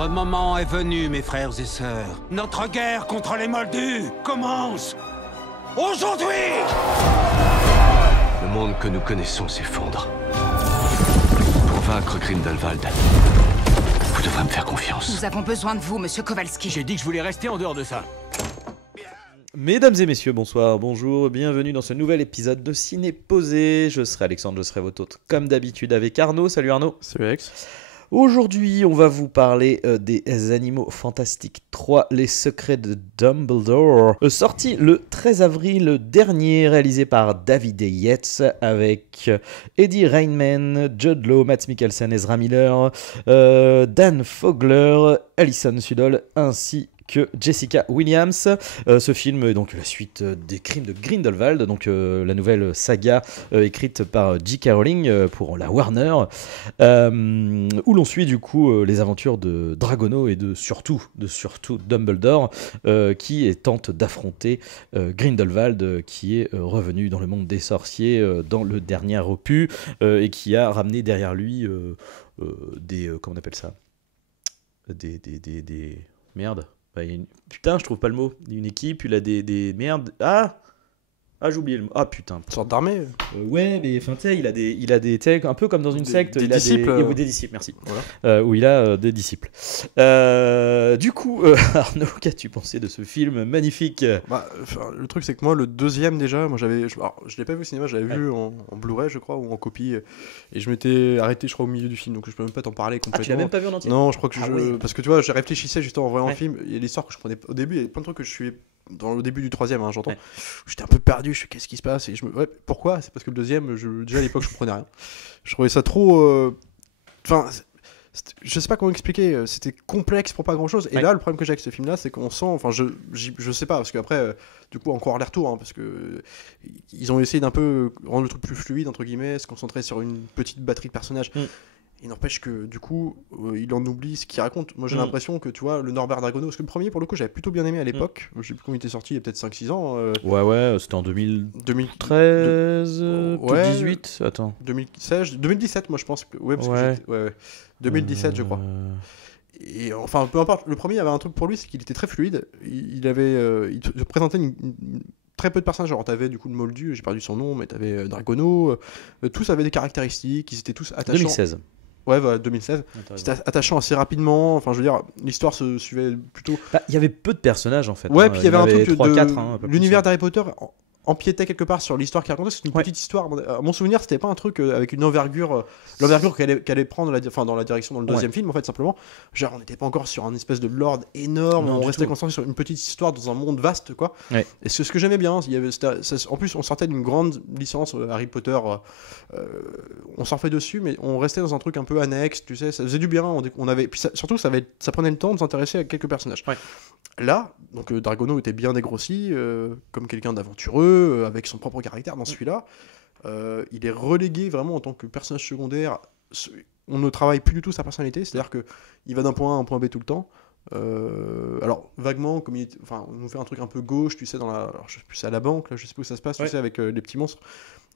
Notre moment est venu, mes frères et sœurs. Notre guerre contre les Moldus commence aujourd'hui. Le monde que nous connaissons s'effondre. Pour vaincre Grindelwald, vous devrez me faire confiance. Nous avons besoin de vous, monsieur Kowalski. J'ai dit que je voulais rester en dehors de ça. Mesdames et messieurs, bonsoir, bonjour, bienvenue dans ce nouvel épisode de Ciné Posé. Je serai Alexandre, je serai votre hôte comme d'habitude avec Arnaud. Salut Arnaud. Salut Alex. Aujourd'hui, on va vous parler des Animaux Fantastiques 3, Les Secrets de Dumbledore, sorti le 13 avril dernier, réalisé par David Yates, avec Eddie Rainman, Jude Law, Mads Mikkelsen, Ezra Miller, Dan Fogler, Alison Sudol, ainsi que Jessica Williams. Ce film est donc la suite des crimes de Grindelwald, donc la nouvelle saga écrite par J.K. Rowling pour la Warner, où l'on suit du coup les aventures de Dragono et de surtout Dumbledore, qui tente d'affronter Grindelwald, qui est revenu dans le monde des sorciers dans le dernier opus, et qui a ramené derrière lui des comment on appelle ça, des merdes. Bah, putain, je trouve pas le mot. Une équipe, il a des merdes. Ah, j'ai oublié le mot. Ah putain. Une sorte d'armée. Ouais, mais enfin, tu sais, il a des tu sais, un peu comme dans une secte. Des il disciples. a des disciples, merci. Voilà. Où il a des disciples. Du coup, Arnaud, qu'as-tu pensé de ce film magnifique? Le truc, c'est que moi, le deuxième déjà, je l'ai pas vu au cinéma, je l'avais vu en Blu-ray, je crois, ou en copie, et je m'étais arrêté, je crois, au milieu du film, donc je peux même pas t'en parler complètement. Ah, tu l'as même pas vu en entier? Non, je crois que ouais. parce que tu vois, je réfléchissais justement en voyant le film, il y a l'histoire que je prenais au début, il y a plein de trucs que je suis dans le début du troisième, hein, j'entends. Ouais. J'étais un peu perdu, je fais qu'est-ce qui se passe, et pourquoi? C'est parce que le deuxième, déjà à l'époque, je comprenais rien. Je trouvais ça trop. Je sais pas comment expliquer, c'était complexe pour pas grand chose. Et là, le problème que j'ai avec ce film là, c'est qu'on sent, enfin je sais pas, parce qu'après du coup encore les retours, hein, parce que ils ont essayé d'un peu rendre le truc plus fluide entre guillemets, se concentrer sur une petite batterie de personnages. Il n'empêche que du coup il en oublie ce qu'il raconte. Moi j'ai l'impression que tu vois le Norbert Dragono, parce que le premier pour le coup j'avais plutôt bien aimé à l'époque, je sais plus quand il était sorti, il y a peut-être 5-6 ans. Ouais, c'était en 2013, 2018, attends. 2017 moi je pense que parce que 2017 je crois. Et enfin peu importe, le premier avait un truc pour lui, c'est qu'il était très fluide, il te présentait très peu de personnages. Alors t'avais du coup le Moldu, j'ai perdu son nom, mais t'avais Dragono, tous avaient des caractéristiques, ils étaient tous attachants. 2016. Ouais, voilà, 2016. C'était attachant assez rapidement. Enfin, je veux dire, l'histoire se suivait plutôt. Il y avait peu de personnages en fait. Ouais, puis il y avait un truc 3, 4, l'univers d'Harry Potter empiétait quelque part sur l'histoire qu'il racontait. C'est une petite histoire. Mon souvenir, c'était pas un truc avec une envergure, l'envergure qu'elle allait prendre dans la direction dans le deuxième film, en fait, simplement. Genre, on n'était pas encore sur un espèce de lord énorme, on restait concentré sur une petite histoire dans un monde vaste, quoi. Ouais. Et c'est ce que j'aimais bien. En plus, on sortait d'une grande licence Harry Potter, on surfait dessus, mais on restait dans un truc un peu annexe, tu sais, ça faisait du bien. Puis surtout, ça prenait le temps de s'intéresser à quelques personnages. Ouais. Là, donc Dragono était bien dégrossi, comme quelqu'un d'aventureux, avec son propre caractère. Dans celui-là, il est relégué vraiment en tant que personnage secondaire. On ne travaille plus du tout sa personnalité, c'est-à-dire qu'il va d'un point A à un point B tout le temps. Alors vaguement, comme on nous fait un truc un peu gauche, tu sais, je sais plus, c'est à la banque, là, je sais pas où ça se passe, tu sais, avec les petits monstres.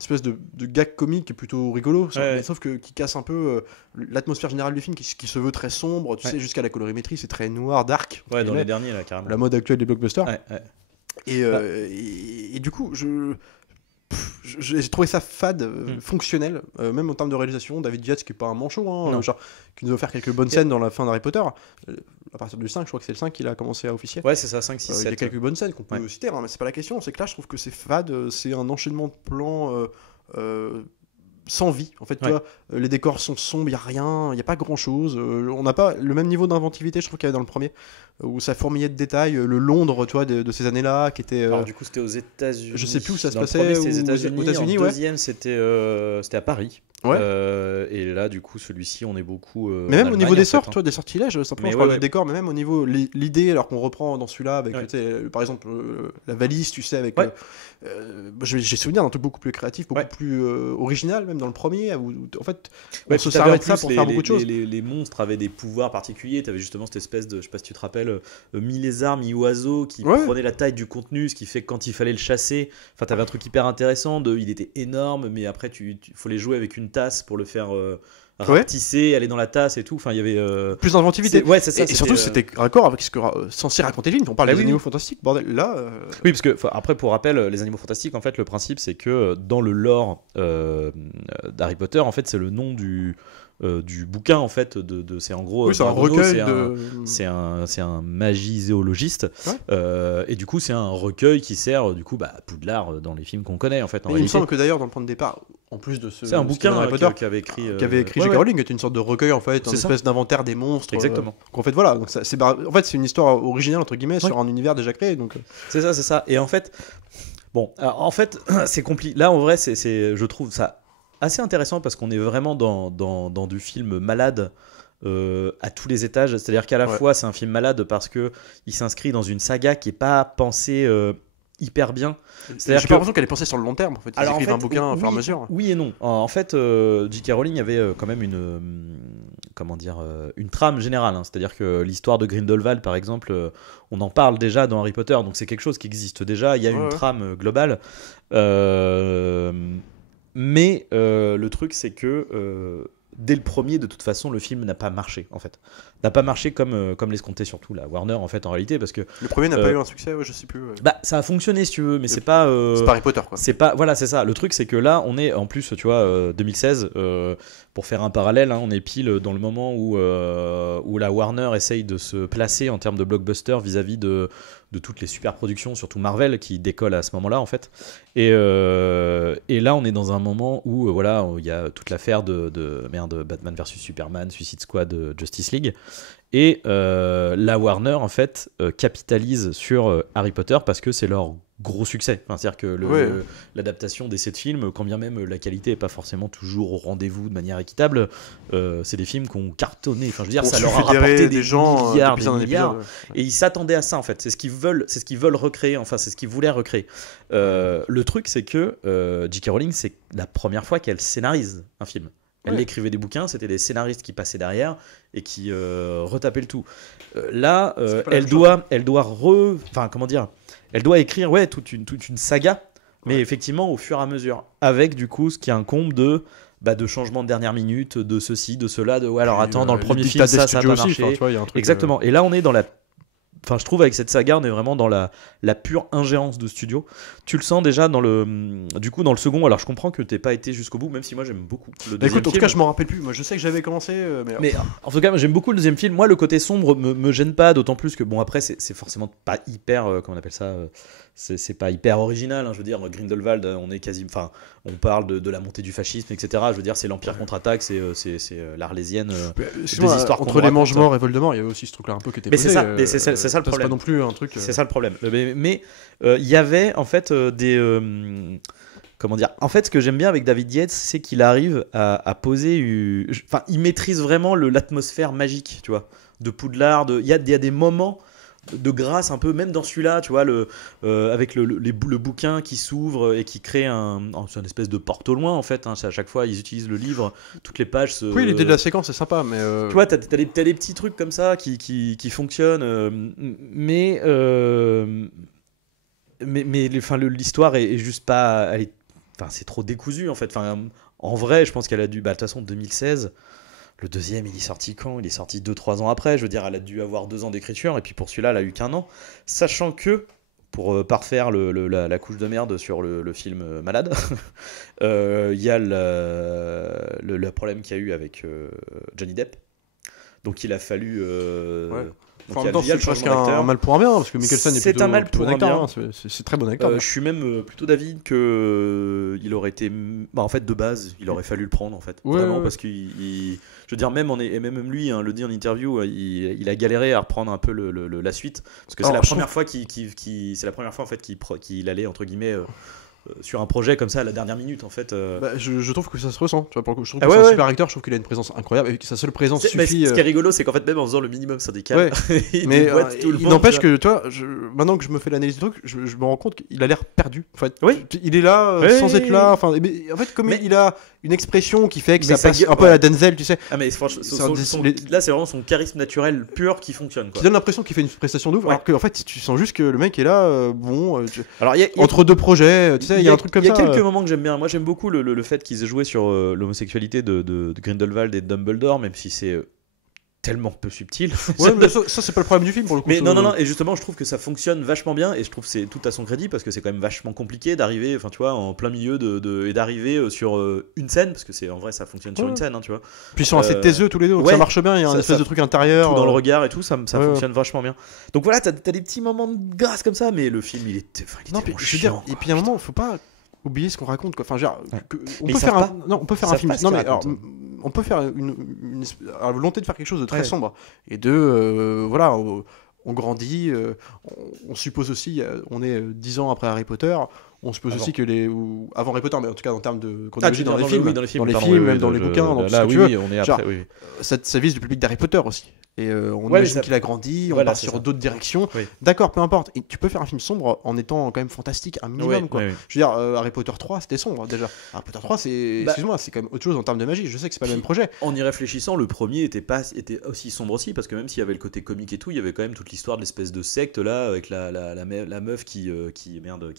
Espèce de gag comique plutôt rigolo, sauf qui casse un peu l'atmosphère générale du film, qui se veut très sombre, tu sais, jusqu'à la colorimétrie, c'est très noir, dark. Ouais, dans les derniers, là, carrément. La mode actuelle des blockbusters. Ouais. Et du coup, j'ai trouvé ça fade, fonctionnel, même en termes de réalisation. David Yates, qui est pas un manchot, hein, genre, qui nous a offert quelques bonnes scènes dans la fin d'Harry Potter. À partir du 5, je crois que c'est le 5 qu'il a commencé à officier. Ouais, c'est ça, 5, 6, 7. Il y a quelques bonnes scènes qu'on peut citer, hein, mais c'est pas la question. C'est que là, je trouve que c'est fade, c'est un enchaînement de plans sans vie. En fait, tu vois, les décors sont sombres, il n'y a rien, il n'y a pas grand chose. On n'a pas le même niveau d'inventivité, je trouve, qu'il y avait dans le premier, où ça fourmillait de détails. Le Londres, tu vois, de ces années-là, qui était. Alors, du coup, c'était aux États-Unis. Je sais plus où ça se passait. Le premier, c'était les États-Unis. États-Unis, le deuxième, c'était à Paris. Ouais. Et là, du coup, celui-ci, on est beaucoup. Mais même au niveau des sorts, tu vois, des sortilèges, simplement, je parle du décor, mais même au niveau l'idée, alors qu'on reprend dans celui-là, avec, par exemple, la valise, tu sais, avec. J'ai souvenir d'un truc beaucoup plus créatif, beaucoup plus original, même dans le premier, où en fait, on se servait de ça pour faire beaucoup de choses. Les monstres avaient des pouvoirs particuliers. Tu avais justement cette espèce de, je sais pas si tu te rappelles, mi-lézard, mi-oiseau qui prenait la taille du contenu, ce qui fait que quand il fallait le chasser, enfin, t'avais un truc hyper intéressant. Il était énorme, mais après, il faut les jouer avec une tasse pour le faire rapetisser, aller dans la tasse et tout. Enfin, il y avait plus d'inventivité. Ouais, c'est ça. Et surtout, c'était raccord avec ce que censé raconter le film. On parle des animaux fantastiques, bordel. Là. Oui, parce que après, pour rappel, les animaux fantastiques, en fait, le principe, c'est que dans le lore d'Harry Potter, en fait, c'est le nom du bouquin, en fait, c'est en gros. Oui, c'est un recueil c'est un magiséologiste, et du coup, c'est un recueil qui sert, du coup, Poudlard dans les films qu'on connaît, en fait. Il me semble que d'ailleurs, dans le point de départ, en plus de ce. C'est un bouquin qu'avait écrit. J.K. Rowling, était une sorte de recueil, en fait, une espèce d'inventaire des monstres. Exactement. En fait, voilà. Donc, en fait, c'est une histoire originale, entre guillemets, sur un univers déjà créé. Donc. C'est ça. Et en fait, c'est compliqué. Là, en vrai, je trouve ça assez intéressant parce qu'on est vraiment dans du film malade à tous les étages. C'est-à-dire qu'à la fois, c'est un film malade parce qu'il s'inscrit dans une saga qui n'est pas pensée hyper bien. J'ai pas l'impression qu'elle est pensée sur le long terme. En fait, ils écrivent un bouquin au fur et à mesure. Oui et non. En fait, J.K. Rowling avait quand même une trame générale. C'est-à-dire que l'histoire de Grindelwald, par exemple, on en parle déjà dans Harry Potter. Donc c'est quelque chose qui existe déjà. Il y a une trame globale. Mais le truc, c'est que dès le premier, de toute façon, le film n'a pas marché, en fait. N'a pas marché comme l'escomptait surtout la Warner, en fait, en réalité, parce que... Le premier n'a pas eu un succès, je sais plus. Ça a fonctionné, si tu veux, mais c'est pas... c'est pas Harry Potter, quoi. Voilà, c'est ça. Le truc, c'est que là, on est, en plus, tu vois, 2016, pour faire un parallèle, on est pile dans le moment où la Warner essaye de se placer en termes de blockbuster vis-à-vis de toutes les super productions, surtout Marvel, qui décolle à ce moment-là, en fait. Et là, on est dans un moment où il y a toute l'affaire de Batman vs Superman, Suicide Squad, Justice League. Et la Warner, en fait, capitalise sur Harry Potter parce que c'est leur gros succès. C'est-à-dire que l'adaptation des 7 films, quand bien même la qualité n'est pas forcément toujours au rendez-vous de manière équitable, c'est des films qui ont cartonné. Enfin, je veux dire, ça leur a rapporté des milliards. Et ils s'attendaient à ça, en fait. C'est ce qu'ils veulent recréer. Enfin, c'est ce qu'ils voulaient recréer. Le truc, c'est que J.K. Rowling, c'est la première fois qu'elle scénarise un film. Elle écrivait des bouquins, c'était des scénaristes qui passaient derrière et qui retapaient le tout. Là, elle doit écrire toute une saga, mais effectivement au fur et à mesure, avec du coup ce qui incombe de changements de dernière minute, de ceci, de cela, alors attends, dans le premier film ça n'a pas marché. Exactement. Et là on est dans la... Enfin, je trouve avec cette saga, on est vraiment dans la pure ingérence de studio. Tu le sens déjà dans le second. Alors, je comprends que t'aies pas été jusqu'au bout, même si moi j'aime beaucoup le deuxième film. En tout cas, je m'en rappelle plus. Moi, je sais que j'avais commencé, mais en tout cas, j'aime beaucoup le deuxième film. Moi, le côté sombre me gêne pas, d'autant plus que après, c'est forcément pas hyper, comment on appelle ça, c'est pas hyper original. Je veux dire, Grindelwald, on parle de la montée du fascisme, etc. Je veux dire, c'est l'Empire contre-attaque, c'est l'Arlésienne. Des histoires entre les Mange-Morts et Voldemort, il y avait aussi ce truc-là un peu qui était. Mais c'est ça le problème. C'est pas non plus un truc. C'est ça le problème. Mais il y avait en fait comment dire. En fait, ce que j'aime bien avec David Yates, c'est qu'il arrive à poser. Il maîtrise vraiment l'atmosphère magique, tu vois, de Poudlard. Il y a des moments de grâce un peu, même dans celui-là, tu vois, avec le bouquin qui s'ouvre et qui crée c'est une espèce de porte au loin, en fait. À chaque fois, ils utilisent le livre, toutes les pages. Oui, l'idée de la séquence, c'est sympa, mais. Tu vois, t'as des petits trucs comme ça qui fonctionnent, mais l'histoire est juste pas. C'est trop décousu, en fait. En vrai, je pense qu'elle a dû. De toute façon, 2016. Le deuxième, il est sorti quand ? Il est sorti 2-3 ans après. Je veux dire, elle a dû avoir 2 ans d'écriture. Et puis pour celui-là, elle a eu qu'1 an. Sachant que, pour parfaire la couche de merde sur le film Malade, il y a le problème qu'il y a eu avec Johnny Depp. Donc il a fallu... en même temps, c'est presque un mal pour un bien, parce que Mikkelsen est plutôt un mal pour bon acteur. un bien. C'est très bon acteur. Je suis même plutôt d'avis que il aurait été, en fait, de base, il aurait fallu le prendre, en fait, vraiment, parce que je veux dire, même lui, le dit en interview, il a galéré à reprendre un peu la suite, parce que c'est la première fois en fait qu'il allait, entre guillemets, sur un projet comme ça à la dernière minute, en fait. Je trouve que ça se ressent, tu vois, je trouve que c'est un super acteur, je trouve qu'il a une présence incroyable et que sa seule présence suffit. Ce qui est rigolo, c'est qu'en fait, même en faisant le minimum syndical, il n'empêche que, toi, maintenant que je me fais l'analyse du truc, je me rends compte qu'il a l'air perdu, en fait. Il est là sans être là, en fait, comme il a une expression qui fait que ça passe un peu à la Denzel, tu sais. Mais franchement, là, c'est vraiment son charisme naturel pur qui fonctionne, quoi. Qui donne l'impression qu'il fait une prestation d'ouf, alors qu'en fait, tu sens juste que le mec est là, entre deux projets, tu sais. sais, il y a un truc comme ça. Il y a quelques moments que j'aime bien. Moi, j'aime beaucoup le fait qu'ils aient joué sur l'homosexualité de Grindelwald et de Dumbledore, même si c'est tellement peu subtil. Ouais, mais ça c'est pas le problème du film pour le coup. Mais non, et justement, je trouve que ça fonctionne vachement bien, et je trouve que c'est tout à son crédit, parce que c'est quand même vachement compliqué d'arriver, enfin, tu vois, en plein milieu et d'arriver sur une scène, parce que en vrai, ça fonctionne sur une scène, hein, tu vois. Puis ils sont assez taiseux tous les deux, donc ça marche bien, il y a un espèce de truc intérieur. Tout dans le regard et tout, ça fonctionne vachement bien. Donc voilà, t'as des petits moments de grâce comme ça, mais le film, il était non, puis, je veux dire, et puis à un moment, faut pas oublier ce qu'on raconte, quoi. Enfin, genre, on peut faire un film. Non, mais alors, on peut faire la volonté de faire quelque chose de très sombre et voilà, on grandit, on suppose aussi, on est 10 ans après Harry Potter, on suppose aussi que avant Harry Potter, mais en tout cas en termes de chronologie dans les films, même dans les bouquins, dans tout ce que tu veux, on est après, ça vise le public d'Harry Potter aussi. Et on imagine qu'il a grandi, on part sur d'autres directions. D'accord, peu importe. Et tu peux faire un film sombre en étant quand même fantastique, un minimum. Quoi. Je veux dire, Harry Potter 3, c'était sombre déjà. Harry Potter 3, excuse-moi, c'est quand même autre chose en termes de magie. Je sais que c'est pas le même projet. En y réfléchissant, le premier était aussi sombre aussi, parce que même s'il y avait le côté comique et tout, il y avait quand même toute l'histoire de l'espèce de secte là, avec la meuf qui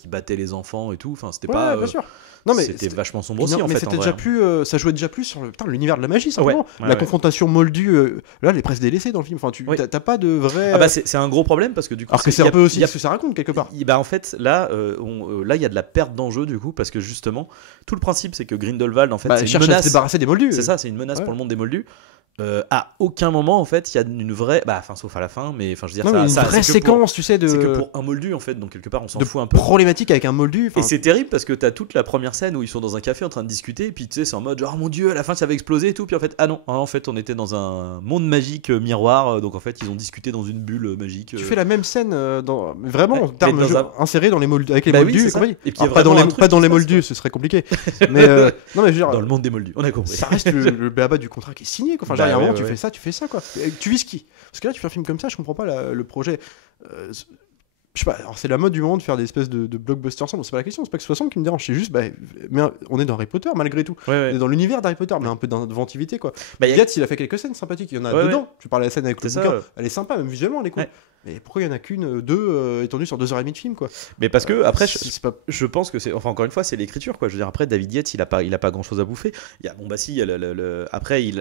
battait les enfants et tout. Enfin, c'était pas. Bien sûr. Non, mais c'était vachement sombre aussi en mais fait. C'était déjà plus, ça jouait déjà plus sur l'univers de la magie, simplement. Ouais, la confrontation moldue, là, elle est presque délaissée dans le film. Enfin, t'as pas de vrai. Ah bah c'est un gros problème parce que du coup. Alors que c'est un peu aussi ce que ça raconte quelque part. Bah en fait là, il y a de la perte d'enjeu du coup, parce que justement tout le principe c'est que Grindelwald en fait c'est une menace. À se débarrasser des moldus. C'est ça, c'est une menace pour le monde des moldus. À aucun moment en fait il y a une vraie, sauf à la fin, mais enfin je veux dire une vraie séquence, tu sais, c'est que pour un moldu en fait, donc quelque part on s'en fout un peu. Problématique avec un moldu. Et c'est terrible parce que t'as toute la première scène où ils sont dans un café en train de discuter, et puis tu sais c'est en mode genre mon dieu à la fin ça va exploser et tout, puis en fait en fait on était dans un monde magique miroir, donc en fait ils ont discuté dans une bulle magique. Tu fais la même scène vraiment en termes insérés dans les moldus avec les moldus. Et puis pas dans les moldus, ce serait compliqué. Mais non mais je veux dire, dans le monde des moldus, on a compris. Ça reste le béaba du contrat qui est signé, quoi. Enfin il y a un moment tu fais ça quoi. Tu vis qui? Parce que là tu fais un film comme ça, je comprends pas le projet. Je sais pas, alors c'est la mode du moment de faire des espèces de blockbusters ensemble, c'est pas la question, c'est pas que ce soit sombre qui me dérange, c'est juste mais on est dans Harry Potter malgré tout. On est dans l'univers d'Harry Potter, mais un peu d'inventivité quoi. Yates, il a fait quelques scènes sympathiques, il y en a dedans. Tu parles de la scène avec le bouquin, elle est sympa, même visuellement elle est cool. Mais pourquoi il y en a deux étendues sur 2h30 de film quoi? Mais parce que après je pense que c'est, enfin encore une fois c'est l'écriture quoi. Je veux dire après David Yates il a pas grand chose à bouffer. Il y a après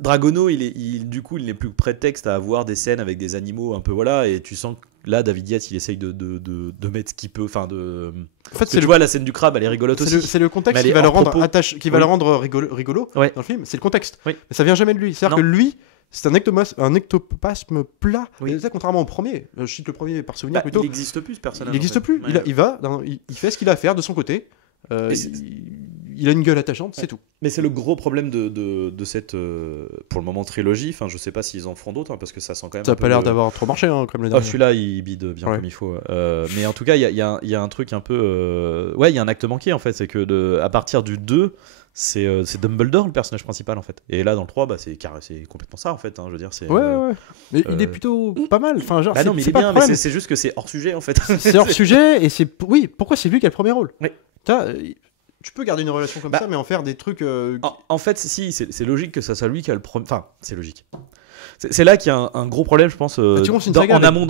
Dragono, du coup, il n'est plus prétexte à avoir des scènes avec des animaux un peu voilà, et tu sens que là, David Yates, il essaye de mettre ce qu'il peut, enfin En fait, tu vois la scène du crabe, elle est rigolote aussi. C'est le contexte qui va le rendre rigolo dans le film. C'est le contexte. Mais ça vient jamais de lui. C'est-à-dire que lui, c'est un ectoplasme plat. Et ça, contrairement au premier, je cite le premier par souvenir plutôt. Il n'existe plus ce personnage. Il n'existe plus. Il fait ce qu'il a à faire de son côté. Il a une gueule attachante, c'est tout. Mais c'est le gros problème de cette, pour le moment, trilogie. Enfin, je sais pas s'ils en feront d'autres, hein, parce que ça sent quand même. Ça a pas l'air d'avoir trop marché, hein, comme les derniers. Celui-là, il bide bien comme il faut. Mais en tout cas, il y a un truc un peu. Il y a un acte manqué en fait, c'est que à partir du 2, c'est Dumbledore le personnage principal en fait. Et là, dans le 3, c'est complètement ça en fait. Hein, je veux dire, c'est. Ouais. Mais il est plutôt pas mal. Enfin, genre. Non, mais il est bien, mais c'est juste que c'est hors sujet en fait. C'est hors sujet et c'est. Oui, pourquoi c'est lui qui a le premier rôle? Oui. Tu peux garder une relation comme ça, mais en faire des trucs. En fait, si, c'est logique que ça soit lui qui a le premier. Enfin, c'est logique. C'est là qu'il y a un gros problème, je pense. En amont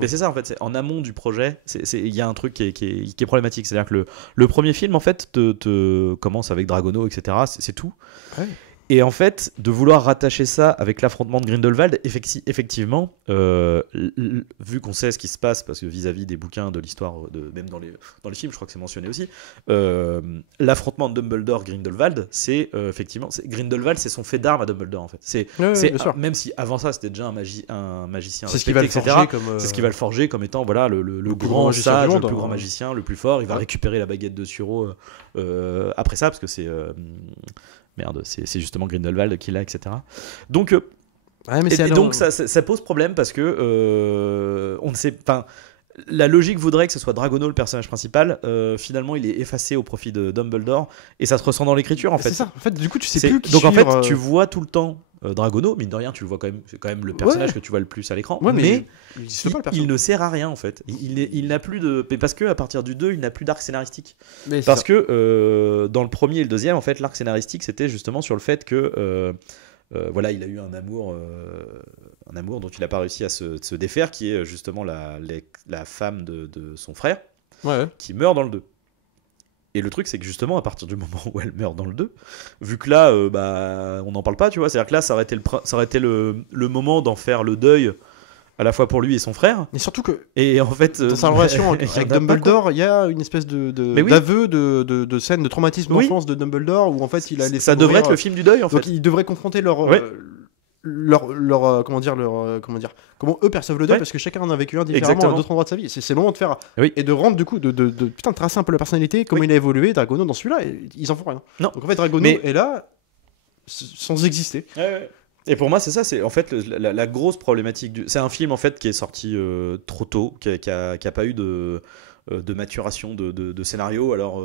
mais c'est ça, en fait. En amont du projet, il y a un truc qui est problématique. C'est-à-dire que le premier film, en fait, te commence avec Dragono, etc. C'est tout. Ouais. Et en fait, de vouloir rattacher ça avec l'affrontement de Grindelwald, effectivement, vu qu'on sait ce qui se passe, parce que vis-à-vis des bouquins, de l'histoire, même dans les films, je crois que c'est mentionné aussi, l'affrontement de Dumbledore-Grindelwald, c'est effectivement, Grindelwald, c'est son fait d'arme à Dumbledore, en fait. Même si avant ça, c'était déjà un magicien, c'est ce qui va le forger comme, c'est ce qui va le forger comme étant voilà le grand sage, le plus grand magicien, le plus fort. Il va récupérer la baguette de Suro après ça, parce que c'est c'est justement Grindelwald qui l'a, etc. Donc, donc ça pose problème parce que on ne sait pas. La logique voudrait que ce soit Dragono le personnage principal. Finalement, il est effacé au profit de Dumbledore et ça se ressent dans l'écriture en fait. C'est ça. En fait, du coup, tu sais plus qui donc en fait, tu vois tout le temps Dragono, mine de rien, tu le vois quand même. C'est quand même le personnage que tu vois le plus à l'écran. Ouais, mais il ne sert à rien en fait. Il n'a plus de. Parce que à partir du 2, il n'a plus d'arc scénaristique. Parce que dans le premier et le deuxième, en fait, l'arc scénaristique, c'était justement sur le fait que. Voilà, il a eu un amour dont il n'a pas réussi à se défaire, qui est justement la femme de son frère. qui meurt dans le 2. Et le truc, c'est que justement, à partir du moment où elle meurt dans le 2, vu que là, on n'en parle pas, tu vois, c'est-à-dire que là, ça aurait été le moment d'en faire le deuil, à la fois pour lui et son frère. Et surtout que, et en fait, dans sa relation avec Dumbledore, il y a une espèce d'aveu de scène de traumatisme d'enfance de Dumbledore, où en fait, il a laissé ça devrait être le film du deuil, en fait. Donc, ils devraient confronter comment eux perçoivent le deuil, parce que chacun en a vécu un différemment à d'autres endroits de sa vie. C'est le moment de faire et de rendre, du coup, de tracer un peu la personnalité, comment il a évolué Dragono dans celui-là, et ils en font rien. Non. Donc en fait, Dragono est là sans exister. Et pour moi, c'est ça, c'est en fait la grosse problématique. C'est un film en fait qui est sorti trop tôt, qui a pas eu de maturation de scénario. Alors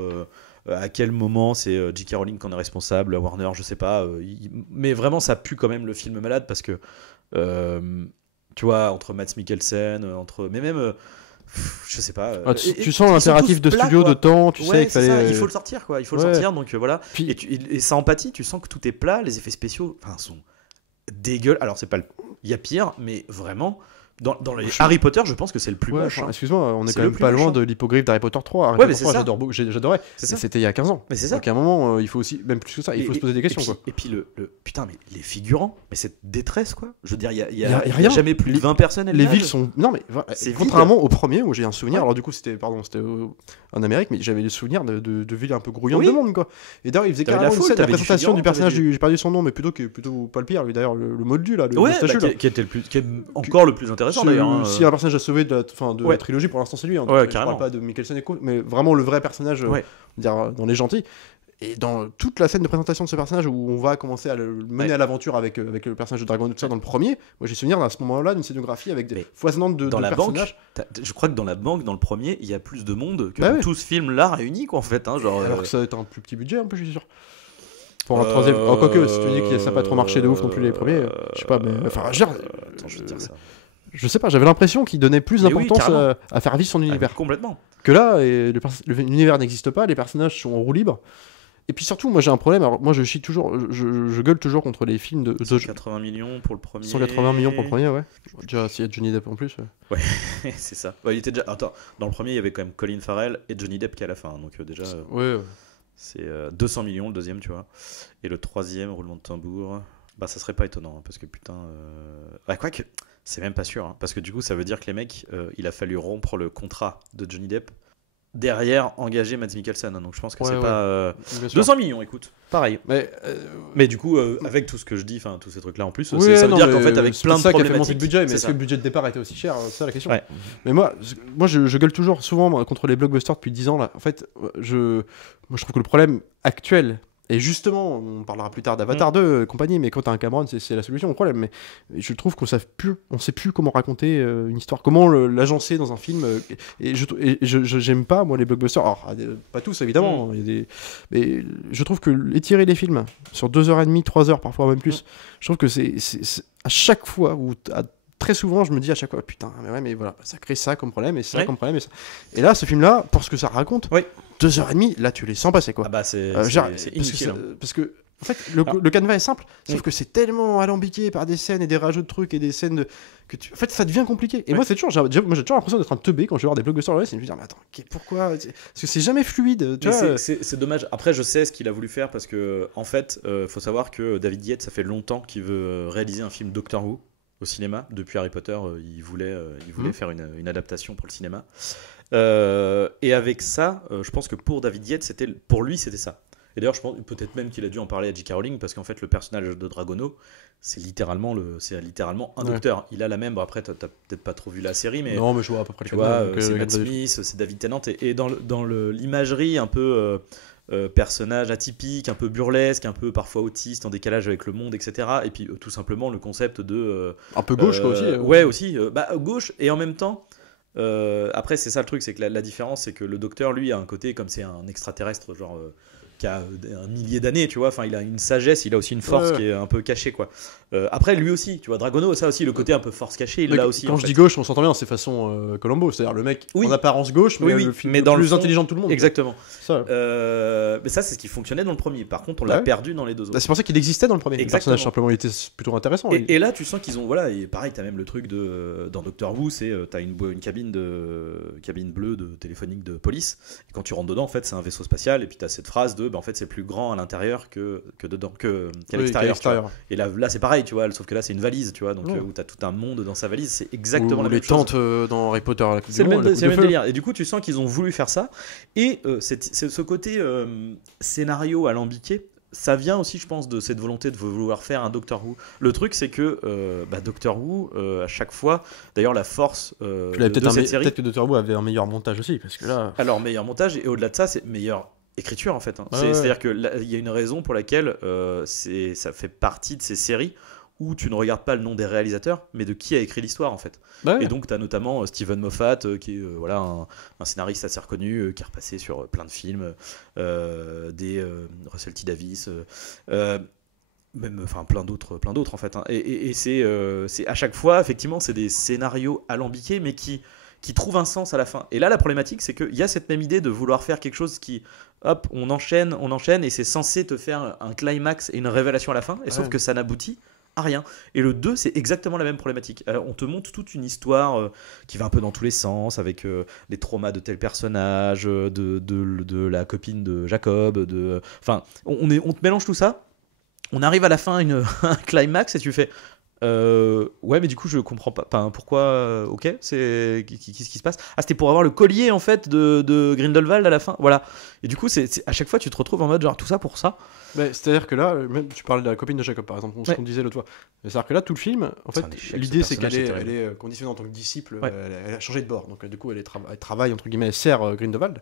à quel moment c'est J.K. Rowling qui en est responsable, Warner, je sais pas. Mais vraiment, ça pue quand même le film malade parce que tu vois, entre Mads Mikkelsen, mais même. Je sais pas. Tu sens l'impératif de studio, de temps, tu sais qu'il fallait. Il faut le sortir, quoi. Il faut le sortir, donc voilà. Puis, et ça empathie, tu sens que tout est plat, les effets spéciaux sont dégueulasses. Alors, c'est pas il y a pire, mais vraiment. Dans les Harry Potter, je pense que c'est le plus moche. Excuse-moi, on est quand même pas loin de l'hippogriffe d'Harry Potter 3. Harry Potter 3, j'adorais. C'était il y a 15 ans. Mais c'est ça. Donc à un moment, il faut aussi, même plus que ça, il faut se poser des questions. Et puis putain, mais les figurants, mais cette détresse, quoi. Je veux dire, il y a jamais plus de 20 personnes. Les villes sont. Non, mais contrairement au premier où j'ai un souvenir, alors du coup, c'était en Amérique, mais j'avais le souvenir de villes un peu grouillantes de monde, quoi. Et d'ailleurs, il faisait carrément la présentation du personnage, j'ai perdu son nom, mais plutôt pas le pire, d'ailleurs, le Moldu, là, le moustachu, là. Qui est encore le plus intéressant, d'ailleurs. Si un personnage à sauver de la trilogie, pour l'instant c'est lui. Je parle pas de Mikkelsen et Co, mais vraiment le vrai personnage dans Les Gentils. Et dans toute la scène de présentation de ce personnage où on va commencer à le mener à l'aventure avec le personnage de Dragon, tout ça dans le premier, moi j'ai souvenir à ce moment-là d'une scénographie avec des foisonnantes de personnages. Je crois que dans la banque, dans le premier, il y a plus de monde que dans tout ce film-là réuni, quoi, en fait. Alors que ça va être un plus petit budget, un peu, je suis sûr. Pour un troisième. Quoique, si tu dis que ça n'a pas trop marché de ouf non plus les premiers, je sais pas, mais. Enfin, attends, je vais te dire ça. Je sais pas, j'avais l'impression qu'il donnait plus d'importance à faire vivre son univers. Complètement. Que là, l'univers n'existe pas, les personnages sont en roue libre. Et puis surtout, moi j'ai un problème. Alors, moi je chie toujours, je gueule toujours contre les films de 180 millions pour le premier. 180 millions pour le premier, ouais. Déjà, s'il y a Johnny Depp en plus. Ouais, c'est ça. Il était déjà. Attends, dans le premier, il y avait quand même Colin Farrell et Johnny Depp qui est à la fin. Donc déjà. Ouais. C'est 200 millions le deuxième, tu vois. Et le troisième, roulement de tambour. Bah, ça serait pas étonnant, parce que putain. Quoique. C'est même pas sûr, parce que du coup, ça veut dire que les mecs, il a fallu rompre le contrat de Johnny Depp. Derrière, engager Mads Mikkelsen. Donc je pense que c'est pas. 200 millions, écoute. Pareil. Mais du coup, avec tout ce que je dis, tous ces trucs-là en plus, ça veut dire qu'en fait, avec plein de problématiques. C'est ça qui a fait monter le budget, mais est-ce que le budget de départ était aussi cher ? C'est ça la question. Mais moi je gueule toujours, souvent, contre les blockbusters depuis 10 ans. Là. En fait, moi, je trouve que le problème actuel. Et justement, on parlera plus tard d'Avatar 2 et compagnie, mais quand t'as un Cameron, c'est la solution au problème. Mais je trouve qu'on sait plus comment raconter une histoire, comment l'agencer dans un film. Et j'aime pas, moi, les blockbusters. Alors, pas tous, évidemment. Mais je trouve que étirer les films sur 2h30, 3h, parfois même plus, je trouve que c'est à chaque fois, ou très souvent, je me dis à chaque fois, putain, mais voilà, ça crée ça comme problème, et ça comme problème, et ça. Et là, ce film-là, pour ce que ça raconte, 2h30, là, tu les sens passer, quoi. Ah bah, c'est inutile. Parce que, en fait, le canevas est simple, sauf que c'est tellement alambiqué par des scènes et des rajouts de trucs et des scènes en fait, ça devient compliqué. Et moi, j'ai toujours l'impression d'être un teubé quand je vais voir des blockbusters. Et je me dis, mais attends, pourquoi ? Parce que c'est jamais fluide. C'est dommage. Après, je sais ce qu'il a voulu faire parce que, en fait, faut savoir que David Yates, ça fait longtemps qu'il veut réaliser un film Doctor Who au cinéma. Depuis Harry Potter, il voulait faire une adaptation pour le cinéma. Et avec ça, je pense que pour David Yates, pour lui, c'était ça. Et d'ailleurs, je pense peut-être même qu'il a dû en parler à J.K. Rowling parce qu'en fait, le personnage de Dragono, c'est littéralement un docteur. Il a la même. Bon, après, t'as peut-être pas trop vu la série, mais non, mais je vois à peu près. Tu vois, c'est Matt Smith, c'est David Tennant, et dans l'imagerie un peu personnage atypique, un peu burlesque, un peu parfois autiste, en décalage avec le monde, etc. Et puis tout simplement le concept de un peu gauche quoi, aussi. Ouais, aussi. Gauche et en même temps. Après, c'est ça le truc, c'est que la différence, c'est que le docteur, lui, a un côté comme c'est un extraterrestre, genre qui a un millier d'années, tu vois. Enfin, il a une sagesse, il a aussi une force Ouais. qui est un peu cachée, quoi. Après, lui aussi, tu vois, Dragono, ça aussi, le côté un peu force cachée, il Mais l'a aussi. Quand en je fait. dis gauche, on s'entend bien, c'est façon Colombo, c'est-à-dire le mec Oui. en apparence gauche, mais Oui, le film mais le dans le plus fond- intelligent de tout le monde. Exactement. Ça. Mais ça, c'est ce qui fonctionnait dans le premier. Par contre, on l'a Ouais. perdu dans les deux autres. C'est pour ça qu'il existait dans le premier. Le Exactement. personnage, simplement, il était plutôt intéressant. Et là, tu sens qu'ils ont, voilà, et pareil, t'as même le truc dans Doctor Who, c'est t'as une cabine bleue de téléphonique de police. Et quand tu rentres dedans, en fait, c'est un vaisseau spatial. Et puis t'as cette phrase de, en fait, c'est plus grand à l'intérieur qu'à l'extérieur. tu vois. Et là, c'est pareil, tu vois. Sauf que là, c'est une valise, tu vois. Donc où t'as tout un monde dans sa valise. C'est exactement Ou la les même chose. tentes dans Harry Potter. À la Coupe C'est du le Monde, même, la c'est le Coupe même de Feu. délire. Et du coup, tu sens qu'ils ont voulu faire ça. Et c'est ce côté scénario alambiqué. Ça vient aussi, je pense, de cette volonté de vouloir faire un Doctor Who. Le truc, c'est que Doctor Who, à chaque fois, d'ailleurs, la force de cette série. Peut-être que Doctor Who avait un meilleur montage aussi, parce que là. Alors, meilleur montage, et au-delà de ça, c'est meilleure écriture, en fait. Hein. Ouais, C'est-à-dire qu'il y a une raison pour laquelle ça fait partie de ces séries où tu ne regardes pas le nom des réalisateurs, mais de qui a écrit l'histoire, en fait. Ouais. Et donc, tu as notamment Stephen Moffat, qui est voilà, un scénariste assez reconnu, qui est repassé sur plein de films, des Russell T. Davies, même enfin plein d'autres en fait. Hein. Et c'est à chaque fois, effectivement, c'est des scénarios alambiqués, mais qui trouvent un sens à la fin. Et là, la problématique, c'est qu'il y a cette même idée de vouloir faire quelque chose qui, hop, on enchaîne, et c'est censé te faire un climax et une révélation à la fin, et sauf que ça n'aboutit à rien. Et le 2, c'est exactement la même problématique. On te montre toute une histoire qui va un peu dans tous les sens, avec les traumas de tel personnage, de la copine de Jacob, enfin, on te mélange tout ça, on arrive à la fin un climax, et tu fais... ouais, mais du coup je comprends pas, enfin, pourquoi. Ok, qu'est-ce qui se passe? Ah, c'était pour avoir le collier en fait de Grindelwald à la fin, voilà. Et du coup à chaque fois tu te retrouves en mode genre tout ça pour ça. C'est-à-dire que là, même tu parlais de la copine de Jacob par exemple, ce qu'on disait l'autre fois. C'est-à-dire que là, tout le film, en fait, l'idée c'est qu'elle est conditionnée en tant que disciple, elle a changé de bord, donc du coup elle travaille entre guillemets, elle sert Grindelwald.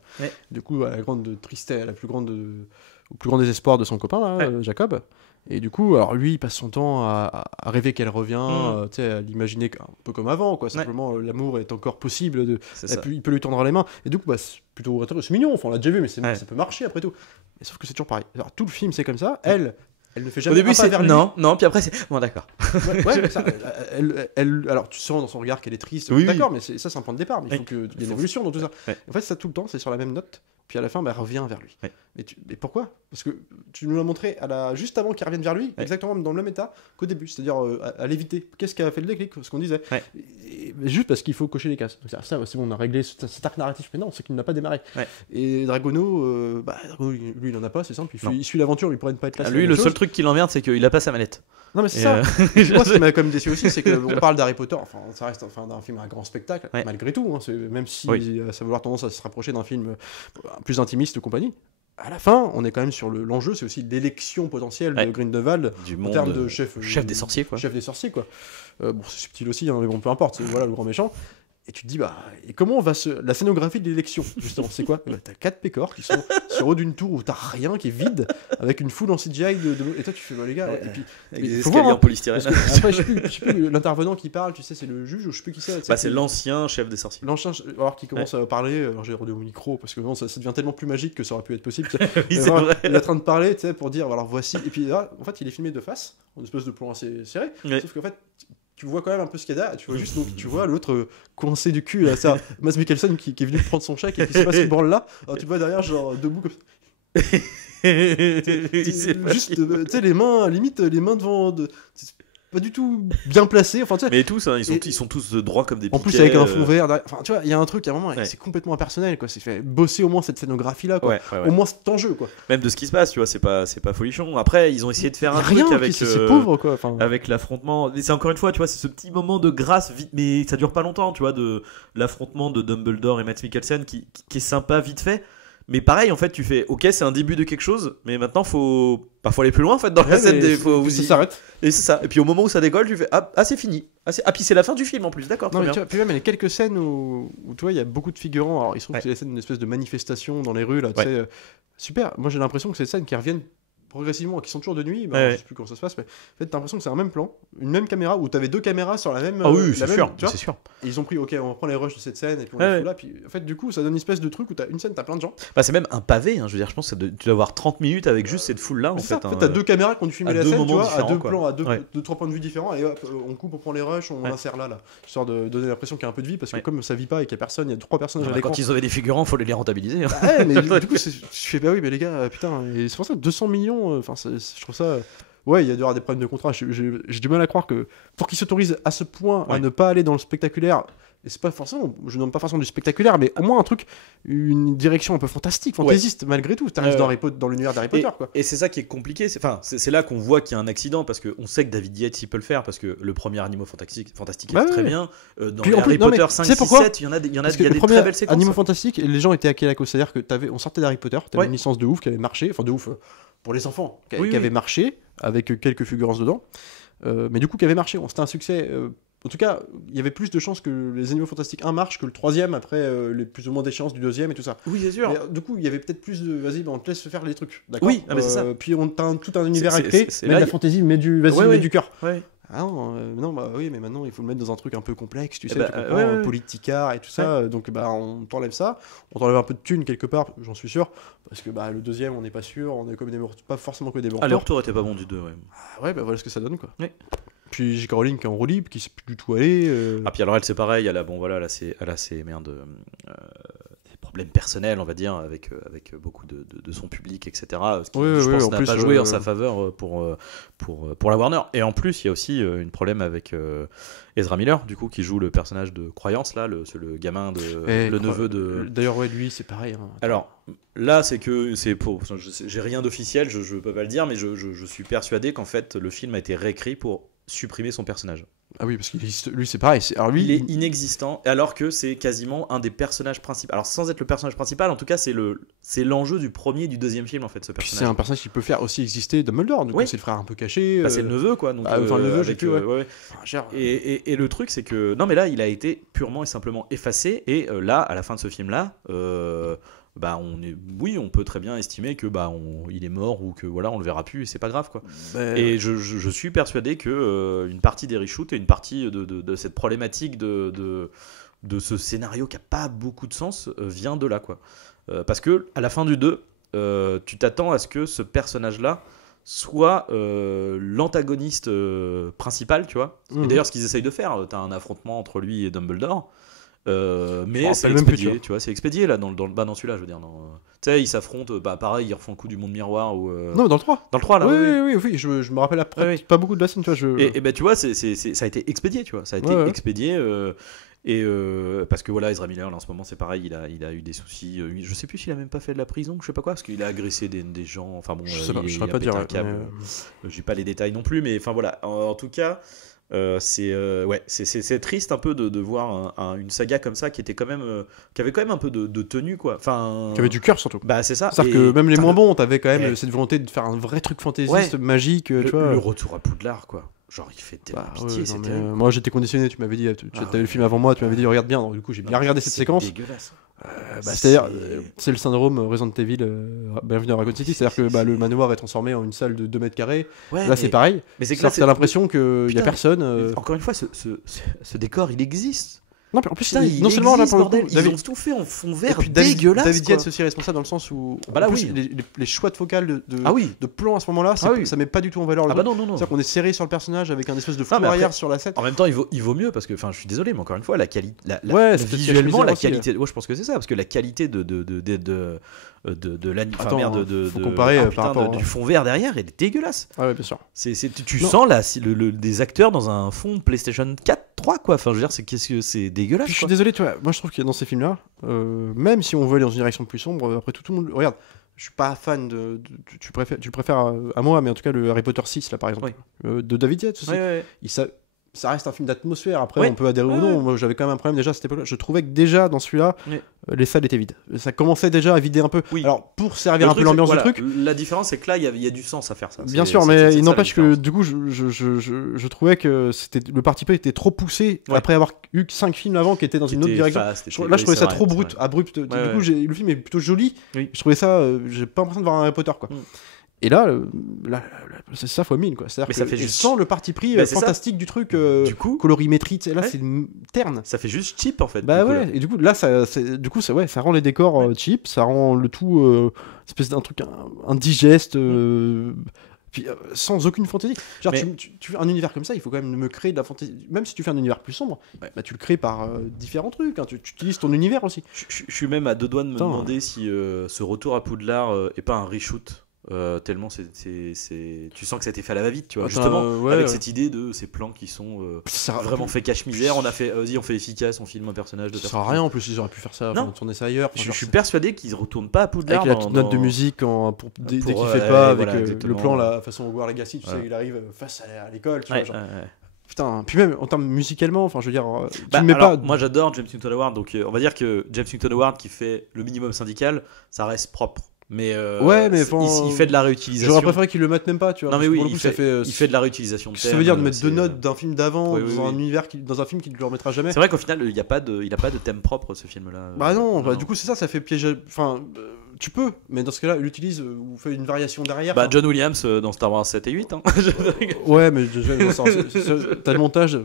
Du coup, à la grande tristesse, au plus grand désespoir de son copain là, Jacob. Et du coup, alors lui, il passe son temps à rêver qu'elle revient, à l'imaginer un peu comme avant, quoi. Simplement, l'amour est encore possible, il peut lui tendre les mains. Et du coup, c'est plutôt c'est mignon, enfin, on l'a déjà vu, mais ça peut marcher après tout. Et sauf que c'est toujours pareil. Alors, tout le film, c'est comme ça. Elle ne fait jamais au début, un pas vers lui. Non, puis après, c'est. Bon, d'accord. Ça, alors, tu sens dans son regard qu'elle est triste, d'accord, mais ça, c'est un point de départ. Mais il faut qu'il y ait une évolution dans tout ça. En fait, ça, tout le temps, c'est sur la même note. Puis à la fin, elle revient vers lui. Mais pourquoi? Parce que tu nous l'as montré juste avant qu'elle revienne vers lui, exactement dans le même état qu'au début, c'est-à-dire à l'éviter. Qu'est-ce qui a fait le déclic? Ce qu'on disait. Juste parce qu'il faut cocher les cases. Donc, ça, c'est bon, on a réglé cet arc narratif, mais non, c'est qu'il n'a pas démarré. Et Dragono, lui, il en a pas, c'est simple. Il suit l'aventure, lui pourrait ne pas être là. Lui, le seul truc qui l'emmerde, c'est qu'il a pas sa manette. Non mais c'est ça. Moi, ce qui m'a quand même déçu aussi, c'est qu'on parle d'Harry Potter, enfin ça reste d'un film à grand spectacle, malgré tout, hein, même si ça va avoir tendance à se rapprocher d'un film plus intimiste de compagnie. À la fin, on est quand même sur l'enjeu, c'est aussi l'élection potentielle de Grindelwald en termes de chef des sorciers, quoi. Chef des sorciers, quoi. Bon, c'est subtil aussi, hein, mais bon, peu importe, c'est voilà le grand méchant. Et tu te dis, et comment va la scénographie de l'élection, justement, c'est quoi? T'as 4 pécores qui sont sur haut d'une tour où t'as rien, qui est vide, avec une foule en CGI et toi tu fais, les gars, et puis avec des escaliers en polystyrène. Après, je sais plus l'intervenant qui parle, tu sais, c'est le juge, ou je sais plus qui c'est. C'est l'ancien chef des sorciers. L'ancien, alors qui commence à parler, alors j'ai redé au micro, parce que bon, ça devient tellement plus magique que ça aurait pu être possible. C'est vrai. Il est en train de parler, tu sais, pour dire, alors voici, et puis là, en fait, il est filmé de face, en espèce de plan assez serré, sauf qu'en fait, tu vois quand même un peu ce qu'il y a derrière, tu vois juste, donc tu vois l'autre coincé du cul, là, ça, Mads Mikkelsen qui est venu prendre son chèque et qui se passe ce branle là, alors tu le vois derrière, genre debout comme ça. Juste, tu sais, les mains, limite, les mains devant. Pas du tout bien placés. Enfin, tu sais, mais tous, hein, ils sont tous droits comme des piquets. En plus, avec un fond vert. Enfin, tu vois, il y a un truc, à un moment, c'est complètement impersonnel, quoi. C'est fait bosser au moins cette scénographie-là, quoi. Au moins cet enjeu, quoi. Même de ce qui se passe, tu vois, c'est pas folichon. Après, ils ont essayé de faire un truc avec. C'est pauvre, quoi. Enfin... Avec l'affrontement. Mais c'est encore une fois, tu vois, c'est ce petit moment de grâce, vite, mais ça dure pas longtemps, tu vois, de l'affrontement de Dumbledore et Mads Mikkelsen qui est sympa, vite fait. Mais pareil, en fait, tu fais, ok, c'est un début de quelque chose, mais maintenant, faut aller plus loin, en fait, dans la scène. Ça s'arrête. Et c'est ça. Et puis au moment où ça décolle, tu fais, c'est fini. Puis c'est la fin du film, en plus, d'accord. Non, mais tu vois, puis même, il y a quelques scènes où tu vois, il y a beaucoup de figurants. Alors, il se trouve que c'est la scène d'une espèce de manifestation dans les rues, là, tu sais. Super. Moi, j'ai l'impression que c'est des scènes qui reviennent progressivement, qui sont toujours de nuit, Ouais. je sais plus comment ça se passe, mais en fait, t'as l'impression que c'est un même plan, une même caméra, où t'avais 2 caméras sur la même. Ah oui, la c'est même, sûr, tu vois. c'est sûr. Et ils ont pris, ok, on prend les rushs de cette scène, et puis on Ouais. les fout là, puis en fait, du coup, ça donne une espèce de truc où t'as une scène, t'as plein de gens. Bah, c'est même un pavé, hein, je veux dire, je pense que tu dois avoir 30 minutes avec juste cette foule-là, en C'est ça, fait. en fait, t'as 2 caméras qui ont dû filmer à la deux scène, tu moments vois, à différents, 2 quoi. plans, à Ouais. 2-3 points de vue différents, et hop, on coupe, on prend les rushs, on Ouais. insère là, histoire de donner l'impression qu'il y a un peu de vie, parce que Ouais. comme ça vit pas et qu'il y a personne, il y a 3 personnages à Bah, l'écran. quand ils avaient des figurants, faut les rentabiliser. Hein. Ouais, mais du coup, je fais bah oui, mais les gars, putain, et c'est pour ça 200 millions, enfin, je trouve ça. Ouais, il y a dû y avoir des problèmes de contrat. J'ai du mal à croire que pour qu'ils s'autorisent à ce point à Ouais. ne pas aller dans le spectaculaire, et c'est pas forcément, je nomme pas forcément du spectaculaire, mais au moins un truc, une direction un peu fantastique, fantaisiste malgré tout. T'arrives dans l'univers d'Harry Potter, quoi. Et c'est ça qui est compliqué. C'est là qu'on voit qu'il y a un accident parce qu'on sait que David Yates il peut le faire parce que le premier Animaux Fantastiques Bah est très ouais. bien. Dans Puis les en plus, Harry non, mais Potter tu 5, sais 6, pourquoi 7, il y en a Parce que des le premier très belles séquences. Animaux Fantastiques, les gens étaient acquis à la cause. C'est-à-dire que on sortait d'Harry Potter, t'avais Ouais. une licence de ouf qui avait marché, enfin de ouf pour les enfants, qui Oui, avait oui. marché, avec quelques fulgurances dedans, mais du coup qui avait marché. C'était un succès. En tout cas, il y avait plus de chances que les Animaux Fantastiques 1 marche que le 3ème après les plus ou moins d'échéances du 2ème et tout ça. Oui, c'est sûr. Mais, du coup, il y avait peut-être plus de. Vas-y, on te laisse faire les trucs. D'accord. Oui, mais c'est ça. Puis on t'a tout un univers à c'est- créer. c'est Mets là, de la il- fantaisie, mets du. Vas-y, Ouais, mets ouais. du cœur. Ouais. Ah non, non, bah oui, mais maintenant il faut le mettre dans un truc un peu complexe, tu sais, bah, tu comprends, ouais, ouais. politicard et tout ça. Donc bah on t'enlève ça, on t'enlève un peu de thunes quelque part, j'en suis sûr, parce que bah le 2ème on n'est pas sûr, on est comme des pas forcément que des bons Ah, le retours. retour était pas bon du 2, ouais. Ah ouais, bah voilà ce que ça donne quoi. Oui. Puis J.K. Rowling qui est en roue libre, qui sait plus du tout aller. Ah, puis alors elle, c'est pareil. Elle a des problèmes personnels, on va dire, avec beaucoup de son public, etc. Ce qui, Oui, je oui, pense, en n'a plus, pas joué en sa faveur pour la Warner. Et en plus, il y a aussi un problème avec Ezra Miller, du coup, qui joue le personnage de Croyance, là, le gamin, le neveu de. D'ailleurs, ouais, lui c'est pareil. Hein. Alors là, j'ai rien d'officiel, je peux pas le dire, mais je suis persuadé qu'en fait, le film a été réécrit pour supprimer son personnage. Ah oui, parce que lui c'est pareil. Alors lui, Il est inexistant, alors que c'est quasiment un des personnages principaux. Alors sans être le personnage principal, en tout cas, c'est l'enjeu du premier et du 2e film, en fait, ce puis personnage. c'est un personnage qui peut faire aussi exister Dumbledore. Du coup, Oui. c'est le frère un peu caché. Bah, c'est le neveu, quoi. Donc, enfin, le neveu, j'ai avec, plus, ouais. ouais. Enfin, genre, Et le truc, c'est que non, mais là, il a été purement et simplement effacé. Et là, à la fin de ce film-là, bah, on peut très bien estimer que il est mort ou que voilà, on le verra plus et c'est pas grave, quoi. bah, Et je suis persuadé que une partie des reshoots et une partie de cette problématique de ce scénario qui a pas beaucoup de sens vient de là, quoi. Parce que à la fin du 2, tu t'attends à ce que ce personnage-là soit l'antagoniste principal, tu vois. Et d'ailleurs, ce qu'ils essayent de faire, t'as un affrontement entre lui et Dumbledore. Mais c'est rappelle même plus, expédié, tu vois, c'est expédié là dans celui-là, je veux dire. Tu sais, ils s'affrontent, pareil, ils refont le coup du monde miroir ou. Non, dans le 3. Dans le 3 là. Oui, je me rappelle après, Oui, oui. pas beaucoup de la scène, tu vois. Et ben tu vois, ça a été expédié, tu vois, ça a été Ouais. expédié. Parce que voilà, Ezra Miller là, en ce moment c'est pareil, il a eu des soucis. Je sais plus s'il a même pas fait de la prison, je sais pas quoi, parce qu'il a agressé des gens. Enfin bon, Je sais pas, il je a saurais pas pété dire. un câble. J'ai pas les détails non plus, mais enfin voilà. En tout cas. C'est triste un peu de voir une saga comme ça qui était quand même qui avait quand même un peu de tenue, quoi. Enfin, Qui avait du cœur surtout. bah c'est ça. C'est-à-dire Et que même les putain, moins bons, t'avais quand même Ouais. cette volonté de faire un vrai truc fantaisiste, Ouais. magique, tu le vois. retour à Poudlard, quoi. Genre il fait tellement Bah, pitié, ouais, c'est non, mais, terrible. moi j'étais conditionné, tu m'avais dit, t'avais le film avant moi, tu m'avais dit regarde bien, donc du coup j'ai bien regardé cette C'est séquence. dégueulasse. C'est-à-dire, c'est le syndrome Resident Evil, Bienvenue à Raccoon City, c'est-à-dire que le manoir est transformé en une salle de 2 mètres carrés. Ouais, Là c'est pareil, Mais c'est que c'est-à-dire que t'as l'impression qu'il y a Putain, personne. Encore une fois, ce décor, il existe. Non, mais en plus, Putain, il non seulement là existe, pour le bordel. coup, Ils ont tout fait en fond et vert puis dégueulasse. David quoi. Yates aussi est responsable dans le sens où Bah là, en plus, oui. les choix de focale Ah oui. de plan à ce moment-là, Ah oui. ça met pas du tout en valeur le Ah bah truc. non. C'est-à-dire qu'on est serré sur le personnage avec un espèce de flou mais après- arrière sur la scène. En même temps, il vaut mieux parce que, enfin, je suis désolé, mais encore une fois, la qualité, Ouais, c'est peut-être visuellement, ce que la je disais qualité, ouais, je pense que c'est ça, parce que la qualité de l'anime, Attends, faut comparer, par rapport du fond vert derrière, elle est dégueulasse. Ah ouais, bien sûr. Tu Non. sens là des acteurs dans un fond de PlayStation 4, 3 quoi. Enfin, je veux dire, c'est dégueulasse. Puis je suis quoi. désolé, tu vois, moi je trouve que dans ces films-là, même si on veut aller dans une direction plus sombre, après tout le monde. Regarde, je suis pas fan tu le préfères à moi, mais en tout cas le Harry Potter 6, là par exemple, de David Yates aussi. Ouais. Ça reste un film d'atmosphère, après Ouais. on peut adhérer ou Ouais, non. ouais. Moi j'avais quand même un problème déjà à cette époque-là. Je trouvais que déjà dans celui-là, Ouais. les salles étaient vides. Ça commençait déjà à vider un peu. Oui. Alors pour servir Le un peu truc, l'ambiance c'est- du voilà, truc. La différence, c'est que là, il y a du sens à faire ça. Bien C'est- sûr, c'est- mais c'est il ça, la n'empêche que différence. du coup, je trouvais que le parti pris était trop poussé Ouais. après avoir eu 5 films avant qui étaient dans une autre C'était direction. fast, Là, je oui, trouvais c'est ça vrai, trop c'est vrai. abrupt. Du Ouais, coup, ouais. le film est plutôt joli. Oui. Je trouvais ça, j'ai pas l'impression de voir un Harry Potter, quoi. Mm. Et là, c'est ça fois 1000 quoi. C'est-à-dire Mais que ça fait et juste- sans le parti pris Bah, c'est fantastique du truc, Du coup, colorimétrie, tu sais, là Ouais. c'est terne. ça fait juste cheap en fait. Bah du coup, ouais, là. et du coup là ça rend les décors cheap, ça rend le tout espèce d'un truc indigeste, puis, sans aucune fantaisie. Genre Mais- tu fais un univers comme ça, il faut quand même me créer de la fantaisie. Même si tu fais un univers plus sombre, Ouais. bah, tu le crées par différents trucs, hein. Tu utilises ton univers aussi. Je suis même à deux doigts de me Putain. demander si ce retour à Poudlard est pas un reshoot. Tellement tu sens que ça a été fait à la va-vite, tu vois. Attends, Justement, ouais, avec ouais. cette idée de ces plans qui sont Ça vraiment fait cache-misère. On a fait, vas-y, on fait efficace, on filme un personnage de ça sert à rien en plus, ils auraient pu faire ça, Non. enfin, tourner ça ailleurs. Je Enfin, suis genre, persuadé qu'ils retournent pas à Poudlard. avec la dans- petite note de dans- musique dès qu'il Pour, fait ouais, pas, avec voilà, le exactement. plan, la façon Hogwarts Legacy, tu Voilà. sais, il arrive face à l'école, tu Ouais, vois, genre, ouais, ouais. putain, puis même en termes musicalement, enfin je veux dire, tu Bah, ne mets alors, pas. moi j'adore James Newton Howard, donc on va dire que James Newton Howard qui fait le minimum syndical, ça reste propre. Mais, Ouais, mais il fait de la réutilisation. J'aurais préféré qu'il le mette même pas, tu vois. Non mais parce que oui, pour le coup, ça fait. il fait de la réutilisation de Ça veut thèmes, dire de mettre c'est, deux notes d'un film d'avant oui, dans oui, un oui. univers, dans un film qui ne le remettra jamais. C'est vrai qu'au final, il a pas de thème propre ce film-là. Bah non, bah, du coup c'est ça fait piéger. Enfin, tu peux, mais dans ce cas-là, l'utilise ou fais une variation derrière. Bah enfin. John Williams dans Star Wars 7 et 8. Hein. Ouais, mais t'as le montage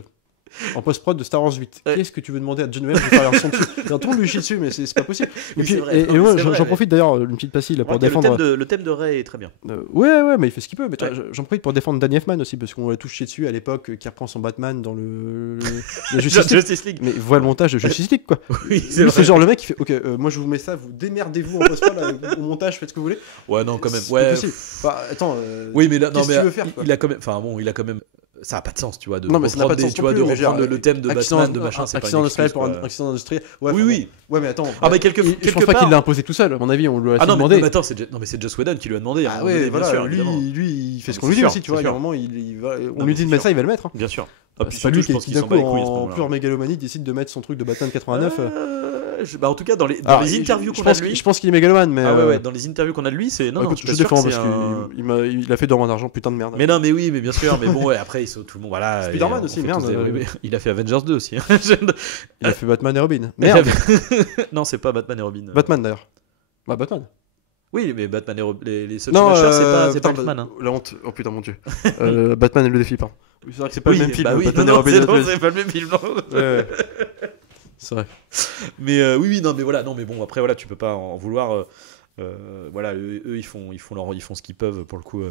en post-prod de Star Wars 8. Ouais. Qu'est-ce que tu veux demander à John Williams de faire un son dessus? Il y a un ton de lui chier dessus, mais c'est pas possible. Oui, Et puis, c'est vrai. et Non, mais moi, c'est vrai, j'en mais- profite d'ailleurs, une petite pastille là, pour défendre. Le thème de Ray est très bien. Ouais, mais il fait ce qu'il peut. Mais Ouais. j'en profite pour défendre Danny Elfman aussi, parce qu'on l'a touché dessus à l'époque, qui reprend son Batman dans la Justice League. Justice League. Mais vois le montage de Justice League, quoi. Oui, c'est Lui, vrai. c'est genre le mec qui fait ok, moi je vous mets ça, vous démerdez-vous en post-prod au montage, faites ce que vous voulez. Ouais, non, quand même. C'est Ouais. pas possible. Enfin, attends. Oui, mais là, non, qu'est-ce que mais tu veux faire, quoi il a quand même. Enfin bon, il a quand même. Ça a pas de sens, tu vois, de Non, mais ça n'a reprendre pas de sens tu vois, non de plus, mais reprendre genre, le thème de accident- Batman, de machin, c'est pas accident une industriel excuse, pour un quoi. accident industriel. Ouais, Oui, enfin, oui. Ouais, mais attends. Ah, mais quelque je pense pas part- qu'il l'a imposé tout seul. À mon avis, on lui a Ah non, mais, demandé. non, mais attends, c'est Joss Whedon qui lui a demandé. à un Ah moment ouais, donné, voilà, bien sûr, lui, évidemment. il fait ce Non, qu'on mais lui dit c'est aussi, sûr, tu vois. c'est Il y a un sûr. moment, on Non, lui mais dit de c'est mettre ça, sûr. il va le mettre. Hein. Bien sûr. Ah, puis C'est pas surtout, lui je qui pense tout qu'il d'un s'en coup, bat les couilles à ce en moment-là. pure mégalomanie, décide de mettre son truc de Batman 89. Bah, en tout cas, dans les Alors, interviews je qu'on a pense de lui. je pense qu'il est mégalomane, mais. Ah ouais, dans les interviews qu'on a de lui, c'est. Non, non, écoute, suis je pas sûr défends que parce c'est qu'il a fait dormir d'argent, putain de merde. Mais non, mais oui, mais bien sûr, mais bon, ouais, après, tout le monde, voilà. Spider-Man et on aussi, fait merde. tous des- oui, oui. Il a fait Avengers 2 aussi. Il a fait Batman et Robin. Merde. Non, c'est pas Batman et Robin. Batman d'ailleurs. Bah, Batman. Oui, mais Batman et Robin, les seuls Non, slashers, c'est pas putain, Batman. Hein. La honte. Oh putain, mon dieu. Batman et le défi, pardon. C'est vrai que c'est pas Oui, le même film. bah oui, Batman non, et non, Robin. c'est pas le même film, non. Ouais. C'est vrai. Mais oui, non, mais voilà, non, mais bon, après, voilà, tu peux pas en vouloir. Voilà, eux, ils font ce qu'ils peuvent pour le coup.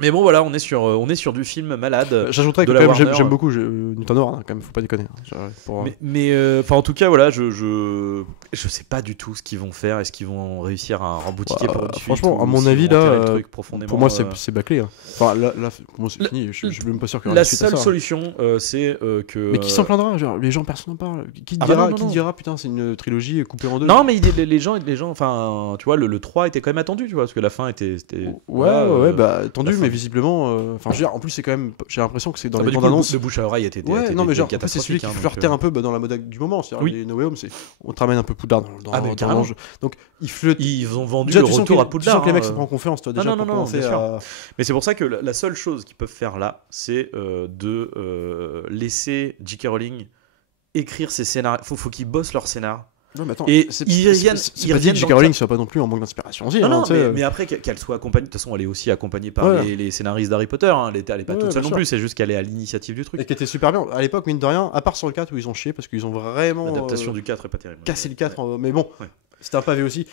Mais bon, voilà, on est sur du film malade. J'ajouterais que de quand la même, Warner. j'aime beaucoup Newton Howard, hein, quand même, faut pas déconner. Hein. Genre, pour, Mais enfin, en tout cas, voilà, je sais pas du tout ce qu'ils vont faire. Est-ce qu'ils vont réussir à remboutiquer pour une suite, franchement, ou à mon s'ils avis, vont enterrer là, le truc profondément, pour moi, c'est bâclé. Hein. Enfin, là, pour moi, c'est La- fini. Je suis même pas sûr qu'il y aura la une suite à seule ça. solution, c'est que. Mais qui s'en plaindra? Genre, les gens, personne n'en parle. Qui Ah bah non, non, qui non. dira, putain, c'est une trilogie coupée en deux? Non, mais les gens, enfin, tu vois, le 3 était quand même attendu, tu vois, parce que la fin était Ouais, bah, attendu, la fin. mais visiblement. Enfin, je veux dire, en plus, c'est quand même. J'ai l'impression que c'est dans Ah bah, les du coup, bandes annonces. le bouche à oreille était Ouais, non, mais genre, en fait, c'est celui qui catastrophique, hein, flirtait donc, un peu dans la mode du moment. C'est-à-dire, Oui. les No Way Home, on te ramène un peu Poudlard Ah, mais dans carrément. l'enjeu. Donc, il flotte. Ils ont vendu Déjà, le tu sens retour que, à tu Poudlard. sens que les mecs hein, sont pas en confiance, toi, déjà, non, pour non, commencer bien sûr. à. Mais c'est pour ça que la seule chose qu'ils peuvent faire là, c'est de laisser J.K. Rowling écrire ses scénarios. Faut qu'ils bossent leur scénar. Non, mais attends, Et c'est ils reviennent- c'est ils pas dit reviennent que dans J.K. le Rowling cadre- soit pas non plus en manque d'inspiration aussi. Non, hein, non, tu sais. mais après qu'elle soit accompagnée. De toute façon, elle est aussi accompagnée par Ouais. les scénaristes d'Harry Potter. Hein. Elle est pas Ouais, toute seule bien non sûr. plus. C'est juste qu'elle est à l'initiative du truc. Et qui était super bien. À l'époque, mine de rien, à part sur le 4 où ils ont chié parce qu'ils ont vraiment L'adaptation du 4 est pas terrible. cassé le 4. Mais bon, Ouais. c'était un pavé aussi.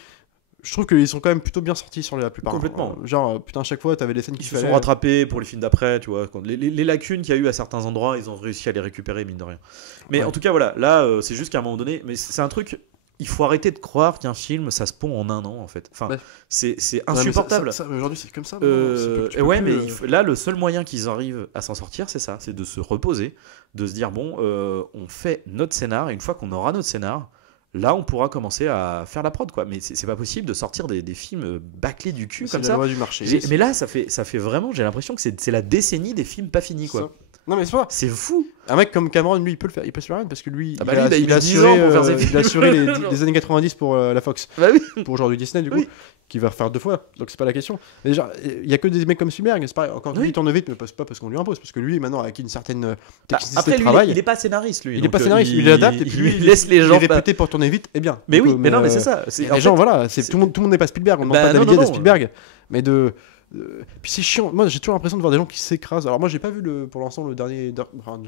Je trouve qu'ils sont quand même plutôt bien sortis sur la plupart. Complètement. Genre, putain, à chaque fois, t'avais les scènes Ils qui se sont rattrapés pour les films d'après, tu vois. Les lacunes qu'il y a eu à certains endroits, ils ont réussi à les récupérer, mine de rien. Mais Ouais. en tout cas, voilà, là, c'est juste qu'à un moment donné, mais c'est un truc. Il faut arrêter de croire qu'un film, ça se pond en un an, en fait. Enfin, Ouais. c'est insupportable. Aujourd'hui, c'est comme ça. Ouais, mais là, le seul moyen qu'ils arrivent à s'en sortir, c'est ça, c'est de se reposer, de se dire bon, on fait notre scénar, et une fois qu'on aura notre scénar, là, on pourra commencer à faire la prod, quoi. Mais c'est pas possible de sortir des films bâclés du cul c'est comme la ça. loi du marché. Mais là, ça fait vraiment, j'ai l'impression que c'est la décennie des films pas finis, quoi. Non, mais c'est pas. C'est fou. Un mec comme Cameron, lui, il peut le faire. Il peut se faire rien parce que lui, Ah bah il a, lui, il a il a 10 assuré, ans pour faire ses il a assuré les années 90 pour la Fox. Bah oui. Pour aujourd'hui Disney, du coup, Oui. qui va refaire 2 fois. Donc c'est pas la question. Mais genre, il y a que des mecs comme Spielberg. C'est pareil. Encore lui, Oui. il tourne vite, mais pas parce qu'on lui impose. Parce que lui, maintenant, a acquis une certaine technicité Après, de lui, travail. il est pas scénariste, lui. Il est donc, pas scénariste, il adapte et puis lui, il laisse les il gens. est réputé pour tourner vite et bien. Mais Du oui, coup, mais non, mais c'est ça. Les gens, voilà, tout le monde n'est pas Spielberg. On ne demande Bah, pas non, David non, de non. Spielberg, mais Puis c'est chiant. Moi, j'ai toujours l'impression de voir des gens qui s'écrasent. Alors moi, j'ai pas vu pour l'instant le dernier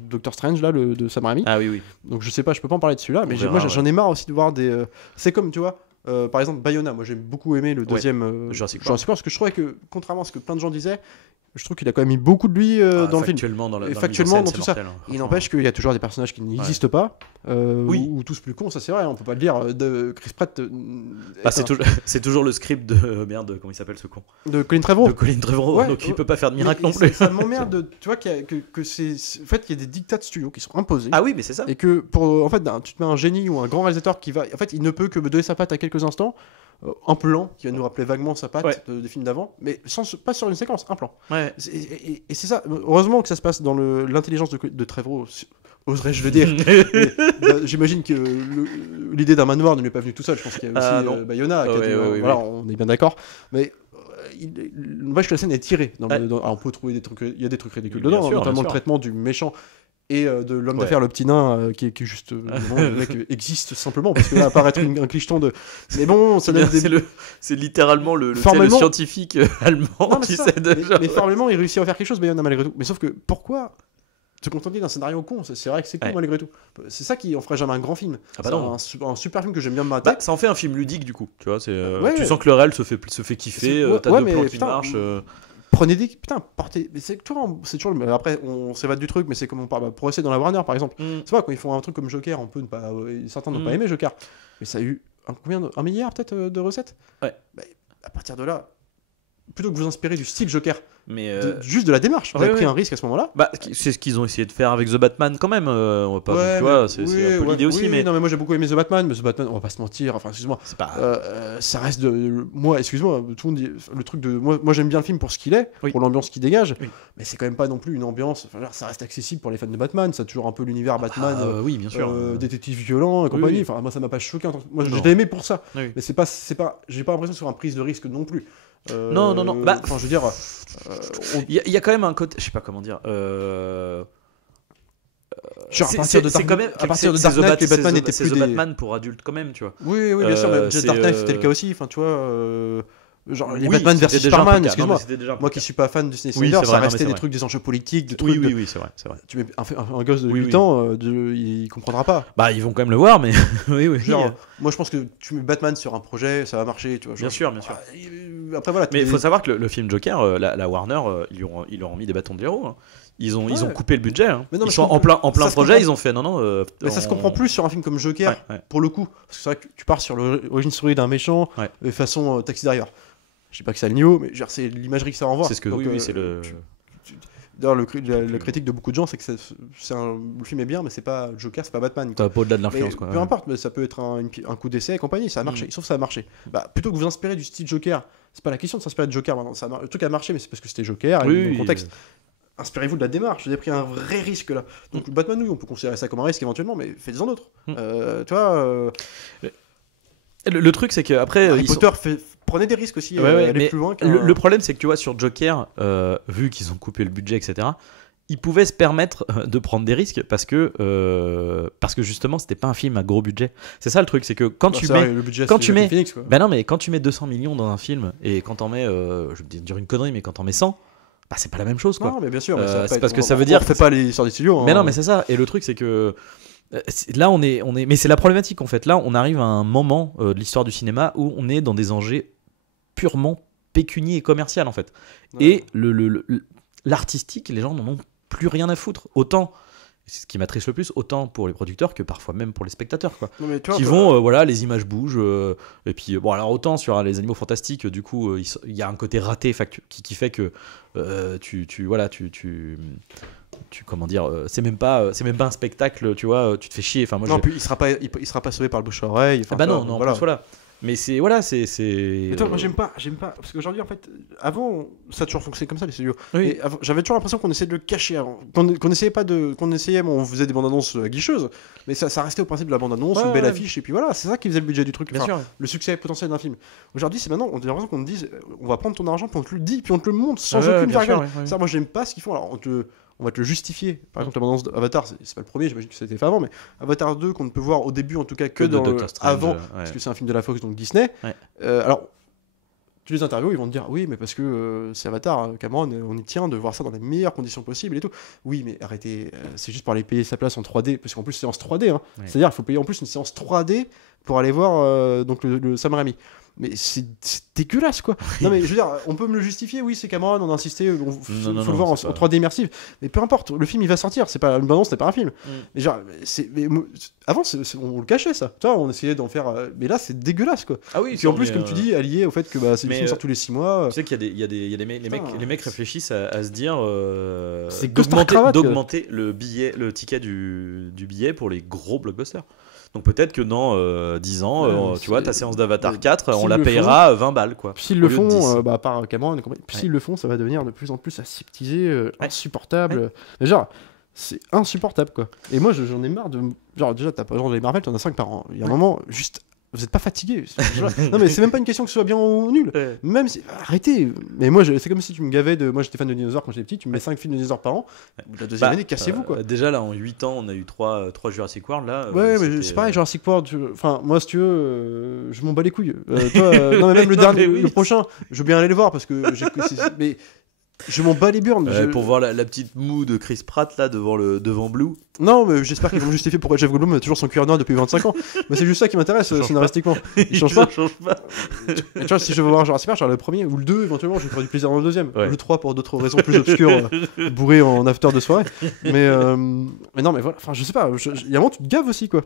Doctor Strange là, de Sam Raimi. Ah oui. Donc je sais pas, je peux pas en parler de celui-là. Mais verra, j'en ai marre aussi de voir des. C'est comme tu vois. Par exemple, Bayona, moi j'ai beaucoup aimé le deuxième Jurassic Park, parce que je trouvais que, contrairement à ce que plein de gens disaient, je trouve qu'il a quand même mis beaucoup de lui dans le film. Factuellement, dans tout ça. Il n'empêche qu'il y a toujours des personnages qui n'existent pas, ou tous plus cons, ça c'est vrai, on peut pas le dire. De Chris Pratt. C'est toujours le script de merde, comment il s'appelle ce con ? De Colin Trevorrow. Donc il peut pas faire de miracle non plus. Ça m'emmerde, tu vois, que c'est. En fait, il y a des dictats de studio qui sont imposés. Ah oui, mais c'est ça. Et que en fait, tu te mets un génie ou un grand réalisateur qui va. En fait, il ne peut que me donner sa patte à quelques instants. Un plan qui va nous rappeler vaguement sa patte des films d'avant, mais pas sur une séquence, un plan. Ouais. Et c'est ça. Heureusement que ça se passe dans l'intelligence de Trevorrow, oserais-je le dire. J'imagine que l'idée d'un manoir ne lui est pas venue tout seul. Je pense qu'il y a aussi Bayona. On est bien d'accord. Mais que la scène est tirée. Alors, on peut trouver des trucs. Il y a des trucs ridicules dedans, notamment le traitement du méchant. Et de l'homme d'affaires, le petit nain, qui est juste. Le mec existe simplement, parce que là, apparaître un clicheton de. Mais bon, ça donne c'est littéralement le scientifique allemand qui sait déjà. Mais formellement, il réussit à faire quelque chose, Bayona, malgré tout. Mais sauf que pourquoi se contenter d'un scénario con? C'est vrai que c'est con, malgré tout. C'est ça qui en ferait jamais un grand film. Ah bah non. Un super film que j'aime bien me mater. Ça en fait un film ludique, du coup. Tu vois, tu sens que le réel se fait kiffer, t'as deux plans qui marchent. Prenez des. Putain, partez. C'est toujours. Après, on s'évade du truc, mais c'est comme on parle. Pour essayer dans la Warner, par exemple. C'est vrai, quand ils font un truc comme Joker, on peut ne pas. Certains n'ont pas aimé Joker. Mais ça a eu un milliard peut-être de recettes. Ouais. Bah, à partir de là, plutôt que vous inspirer du style Joker, mais juste de la démarche, vous avez pris un risque à ce moment-là. Bah, c'est ce qu'ils ont essayé de faire avec The Batman quand même. On va pas, tu vois, c'est un peu l'idée aussi. Mais non, mais moi j'ai beaucoup aimé The Batman, mais The Batman, on va pas se mentir. Enfin, excuse-moi. Ça reste de moi. Excuse-moi. Tout le monde dit le truc de moi j'aime bien le film pour ce qu'il est, pour l'ambiance qu'il dégage. Mais c'est quand même pas non plus une ambiance. Enfin, ça reste accessible pour les fans de Batman. Ça a toujours un peu l'univers Batman. Oui, bien sûr. Détective violent et compagnie. Enfin, moi ça m'a pas choqué. Moi j'ai aimé pour ça. Mais c'est pas. J'ai pas l'impression sur un prise de risque non plus. Non. Bah, enfin, je veux dire, il y a quand même un côté, je sais pas comment dire. Genre à partir de Dark Knight, les Batman étaient plus The Batman pour adultes quand même, tu vois. Oui, bien sûr. Mais Dark Knight c'était le cas aussi. Enfin, tu vois. Genre les Batman versus Superman, excuse-moi. Moi qui suis pas fan du Snyder, ça restait des trucs, des enjeux politiques, des trucs. Oui, c'est vrai. Tu mets un gosse de 8 ans, il comprendra pas. Bah, ils vont quand même le voir, mais oui. Genre, moi je pense que tu mets Batman sur un projet, ça va marcher, tu vois. Bien sûr. Après voilà. Mais il faut savoir que le film Joker, la Warner, ils leur ont mis des bâtons de héros. Ils ont coupé le budget. Ils sont en plein projet, ils ont fait non. Mais ça se comprend plus sur un film comme Joker, pour le coup. Parce que c'est vrai que tu pars sur l'origine story d'un méchant, façon Taxi Driver. Je dis pas que c'est le niveau, mais genre, c'est l'imagerie que ça renvoie. C'est ce que c'est le. D'ailleurs, la critique de beaucoup de gens, c'est que le film est bien, mais c'est pas Joker, c'est pas Batman. T'as pas au-delà de l'influence, quoi. Peu importe, mais ça peut être un coup d'essai et compagnie, ça a marché. Sauf que ça a marché. Bah, plutôt que vous inspirer du style Joker, c'est pas la question de s'inspirer de Joker maintenant. Le truc a marché, mais c'est parce que c'était Joker, et le contexte. Inspirez-vous de la démarche, vous avez pris un vrai risque là. Donc Batman, oui, on peut considérer ça comme un risque éventuellement, mais faites-en d'autres. Tu vois. Le truc, c'est que après, Harry Potter prenez des risques aussi, aller plus loin. Le problème, c'est que tu vois, sur Joker, vu qu'ils ont coupé le budget, etc., ils pouvaient se permettre de prendre des risques parce que justement, c'était pas un film à gros budget. C'est ça le truc, c'est que quand tu mets, ben non, mais quand tu mets 200 millions dans un film et quand t'en mets, je vais dire une connerie, mais quand t'en mets 100. Bah, c'est pas la même chose, quoi. Non, mais bien sûr, c'est parce que ça veut dire. On fait pas les sur des studios. Mais non, mais c'est ça. Et le truc, c'est que là, on est. Mais c'est la problématique, en fait. Là, on arrive à un moment de l'histoire du cinéma où on est dans des enjeux purement pécuniers et commercial, en fait. Ouais. Et l'artistique, les gens n'en ont plus rien à foutre. Autant. C'est ce qui m'attriste le plus, autant pour les producteurs que parfois même pour les spectateurs, quoi. Non, qui vont, voilà, les images bougent. Et puis, bon, alors autant sur les Animaux Fantastiques, du coup, il y a un côté raté qui fait que comment dire, c'est même pas un spectacle, tu vois, tu te fais chier. Enfin, moi, non, puis il sera pas sauvé par le bouche à oreille. Bah non, voilà. En plus, voilà. Mais c'est voilà, c'est. Mais toi, moi j'aime pas parce qu'aujourd'hui en fait, avant ça a toujours fonctionné comme ça les studios. Oui. J'avais toujours l'impression qu'on essayait de le cacher avant, qu'on essayait, on faisait des bandes annonces guicheuses, mais ça restait au principe de la bande annonce, une belle affiche et puis voilà, c'est ça qui faisait le budget du truc. Bien sûr. Le succès potentiel d'un film. Aujourd'hui, c'est maintenant, on a l'impression qu'on te dise, on va prendre ton argent, puis on te le dit, puis on te le montre sans aucune vergogne. Ça, moi j'aime pas ce qu'ils font. Alors on va te le justifier. Par exemple, la bande-annonce d'Avatar, c'est pas le premier, j'imagine que c'était fait avant, mais Avatar 2, qu'on ne peut voir au début, en tout cas, que dans avant, parce que c'est un film de la Fox, donc Disney. Alors, tous les interviews, ils vont te dire oui, mais parce que c'est Avatar, Cameron, on y tient de voir ça dans les meilleures conditions possibles et tout. Oui, mais arrêtez, c'est juste pour aller payer sa place en 3D, parce qu'en plus, séance 3D, hein. Ouais. C'est-à-dire qu'il faut payer en plus une séance 3D pour aller voir donc le Sam Raimi. Mais c'est dégueulasse, quoi. Non, mais je veux dire, on peut me le justifier, oui, c'est Cameron, on a insisté, faut le voir en 3D immersive. Mais peu importe, le film il va sortir, c'est pas une bande-annonce, c'est pas un film. Mais genre, avant, on le cachait ça. Tu vois, on essayait d'en faire. Mais là, c'est dégueulasse, quoi. Ah oui, Et puis en plus, comme tu dis, allié au fait que le film sort tous les 6 mois. Tu sais qu'il y a les mecs réfléchissent à se dire C'est costard-cravate, d'augmenter le ticket du billet pour les gros blockbusters. Donc peut-être que dans 10 ans, tu vois, ta séance d'Avatar 4, on la payera 20 balles, quoi. S'ils le font, à part Cameron, s'ils le font, ça va devenir de plus en plus aseptisé, insupportable. Ouais. Mais genre, c'est insupportable, quoi. Et moi, j'en ai marre de. Genre, déjà, t'as pas genre les Marvel, t'en as 5 par an. Il y a un moment, juste. Vous êtes pas fatigué. Non, mais c'est même pas une question que ce soit bien ou nul. Ouais. Même si. Arrêtez. Mais moi, c'est comme si tu me gavais de. Moi, j'étais fan de dinosaures quand j'étais petit. Tu me mets 5 films de dinosaures par an. La deuxième année, cassez-vous, quoi. Déjà, là, en 8 ans, on a eu 3 Jurassic World. Là, ouais, mais c'est pareil, Jurassic World. Enfin, moi, si tu veux, je m'en bats les couilles. Toi, non, mais même le dernier, le prochain, je veux bien aller le voir parce que mais je m'en bats les burnes. Pour voir la petite moue de Chris Pratt là devant Blue. Non, mais j'espère qu'ils vont justifier pourquoi Jeff Goldblum a toujours son cuir noir depuis 25 ans. Mais c'est juste ça qui m'intéresse scénaristiquement. Il change pas. Mais tu vois, si je veux voir Jurassic Park, genre le premier ou le 2, éventuellement, je vais faire du plaisir dans le deuxième. Ouais. Le 3 pour d'autres raisons plus obscures, bourré en after de soirée. Mais non, mais voilà. Enfin, je sais pas. Il y a un moment, tu te gaves aussi, quoi.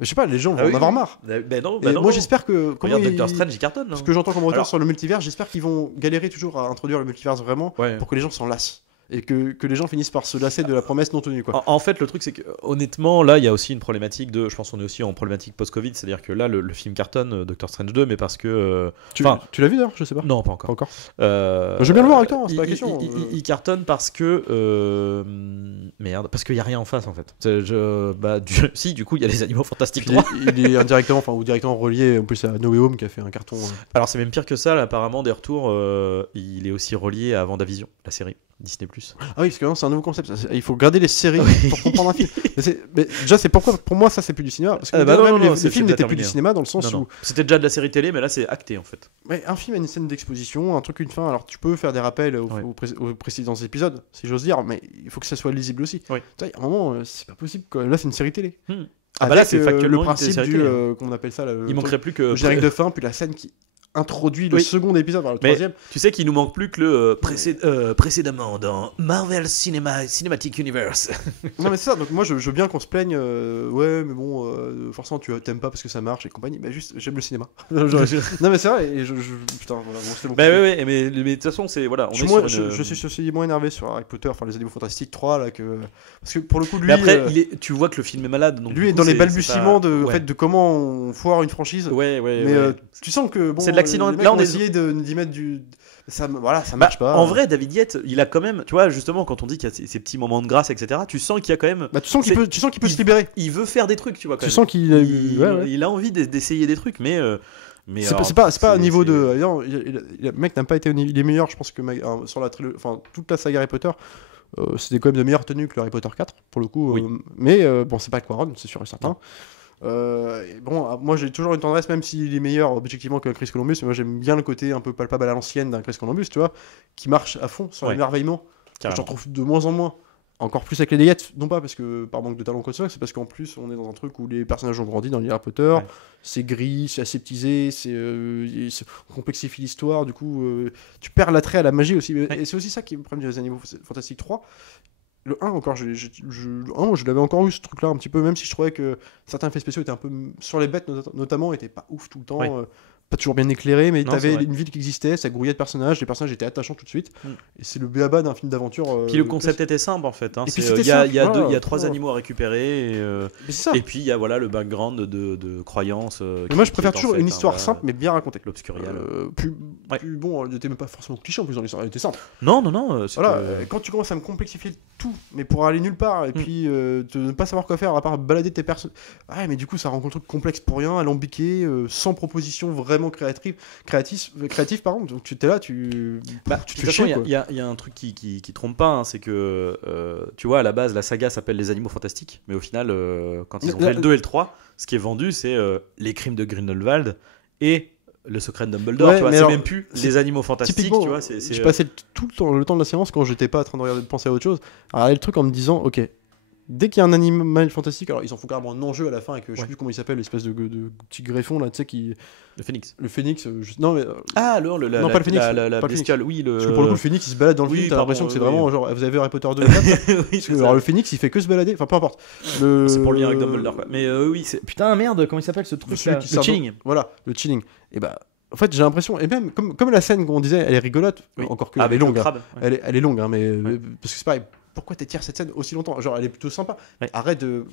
Je sais pas, les gens vont en avoir marre. Non, moi, j'espère que. Regarde Doctor Strange, il cartonne. Ce que j'entends comme retour sur le multivers, j'espère qu'ils vont galérer toujours à introduire le multivers vraiment pour que les gens s'en lassent. Et que les gens finissent par se lasser de la promesse non tenue, quoi. En fait, le truc, c'est que honnêtement, là, il y a aussi une problématique de. Je pense qu'on est aussi en problématique post-Covid, c'est-à-dire que là, le film cartonne, Doctor Strange 2, mais parce que. Tu l'as vu d'ailleurs, je sais pas. Non, pas encore. Je veux bien le voir avec toi, c'est pas la question. Il cartonne parce que. Merde, parce qu'il n'y a rien en face, en fait. Si, du coup, il y a les Animaux Fantastiques 3. Il est indirectement, ou directement relié en plus à No Way Home qui a fait un carton. Alors, c'est même pire que ça, là, apparemment, des retours, il est aussi relié à WandaVision, la série. Disney+. Ah oui, parce que non, c'est un nouveau concept. Il faut regarder les séries pour comprendre un film. Mais déjà, c'est pourquoi pour moi ça c'est plus du cinéma. Parce que les films n'étaient plus du cinéma dans le sens où c'était déjà de la série télé, mais là c'est acté en fait. Mais un film a une scène d'exposition, un truc, une fin. Alors tu peux faire des rappels aux précédents épisodes, si j'ose dire, mais il faut que ça soit lisible aussi. Oui. À un moment, c'est pas possible, quoi. Là, c'est une série télé. Ah bah là, c'est factuellement le principe du qu'on appelle ça. Il manquerait plus que le générique de fin, puis la scène qui introduit le second épisode, le troisième. Tu sais qu'il nous manque plus que le précédemment dans Marvel Cinematic Universe. Non mais c'est ça, donc moi je veux bien qu'on se plaigne, ouais mais bon, forcément tu t'aimes pas parce que ça marche et compagnie, mais juste j'aime le cinéma. Non mais c'est vrai, et putain, voilà, bon, c'était bon. Bah ouais, mais de toute façon c'est, voilà, je suis aussi moins énervé sur Harry Potter, enfin les Animaux Fantastiques 3 là, que... Parce que pour le coup lui... Mais après, tu vois que le film est malade, donc lui est dans les balbutiements de, en fait, de comment on foire une franchise. Mais tu sens que bon... Là, on a essayé d'y mettre du. Ça marche pas. En vrai, David Yates, il a quand même, tu vois, justement, quand on dit qu'il y a ces petits moments de grâce, etc., tu sens qu'il y a quand même. Tu sens qu'il peut se libérer. Il veut faire des trucs, tu vois. Tu sens qu'il il a envie d'essayer des trucs, mais c'est pas un niveau de. Le mec n'a pas été au niveau. Il est meilleur, je pense, que sur la trilogie. Enfin, toute la saga Harry Potter. C'était quand même de meilleure tenue que le Harry Potter 4, pour le coup. Mais bon, c'est pas Quaron, c'est sûr et certain. Bon, moi j'ai toujours une tendresse, même s'il est meilleur objectivement que Chris Columbus, mais moi j'aime bien le côté un peu palpable à l'ancienne d'un Chris Columbus, tu vois, qui marche à fond sur l'émerveillement. J'en trouve de moins en moins. Encore plus avec les Yates, non pas parce que par manque de talent quoi, c'est parce qu'en plus on est dans un truc où les personnages ont grandi dans les Harry Potter, c'est gris, c'est aseptisé, on complexifie l'histoire, du coup tu perds l'attrait à la magie aussi. Et c'est aussi ça qui me prend des Animaux Fantastiques 3. Le 1 encore, je l'avais encore eu ce truc là un petit peu, même si je trouvais que certains effets spéciaux étaient un peu sur les bêtes notamment, étaient pas ouf tout le temps, pas toujours bien éclairé, mais t'avais une ville qui existait, ça grouillait de personnages, les personnages étaient attachants tout de suite, et c'est le béaba d'un film d'aventure. Puis le concept était simple en fait, hein. Il y a 3 animaux à récupérer, et puis il y a le background de croyances. Mais moi je préfère toujours une histoire simple mais bien racontée. L'obscurial. Plus bon, elle était même pas forcément cliché en plus dans l'histoire, elle était simple. Non. Voilà, quand tu commences à me complexifier tout, mais pour aller nulle part, et puis de ne pas savoir quoi faire à part balader tes personnes. Ouais, mais du coup ça rend le truc complexe pour rien, alambiqué, sans proposition vraiment créatif pardon. Donc tu étais là, tu te fais chier. Il y a un truc qui trompe pas, hein, c'est que tu vois, à la base la saga s'appelle Les Animaux Fantastiques, mais au final quand ils ont fait le 2 et le 3, ce qui est vendu c'est les crimes de Grindelwald et le secret de Dumbledore, Ouais, tu vois, mais c'est alors, même plus c'est- les animaux fantastiques, typiquement, tu vois, c'est J'ai passé tout le temps de la séance quand j'étais pas en train de penser à autre chose, à regarder le truc en me disant, ok, dès qu'il y a un animal fantastique, alors ils en font carrément un enjeu à la fin avec, je sais plus comment il s'appelle, l'espèce de petit greffon là, tu sais, qui. le phénix. Le phénix, non mais. Ah, Non, pas le phénix, la pas le bestiole, oui, le. Parce que pour le coup, le phénix il se balade dans le Oui, film, t'as pardon, l'impression que c'est oui, vraiment oui. genre, vous avez vu Harry Potter 2 et 4 oui, Parce c'est que, ça. alors le phénix il fait que se balader, enfin peu importe. C'est pour le lien avec Dumbledore, quoi. Mais oui, c'est. Putain, merde, comment il s'appelle ce truc là? Le chilling. Voilà, le chilling. Et bah, en fait, j'ai l'impression, et même comme la scène qu'on disait, elle est rigolote, Oui. encore que elle est Avec le longue. Hein. crabe. Ouais. Elle est longue, hein, mais Ouais. parce que c'est pareil. Pourquoi t'étires cette scène aussi longtemps? Genre, elle est plutôt sympa. Ouais. Arrête de.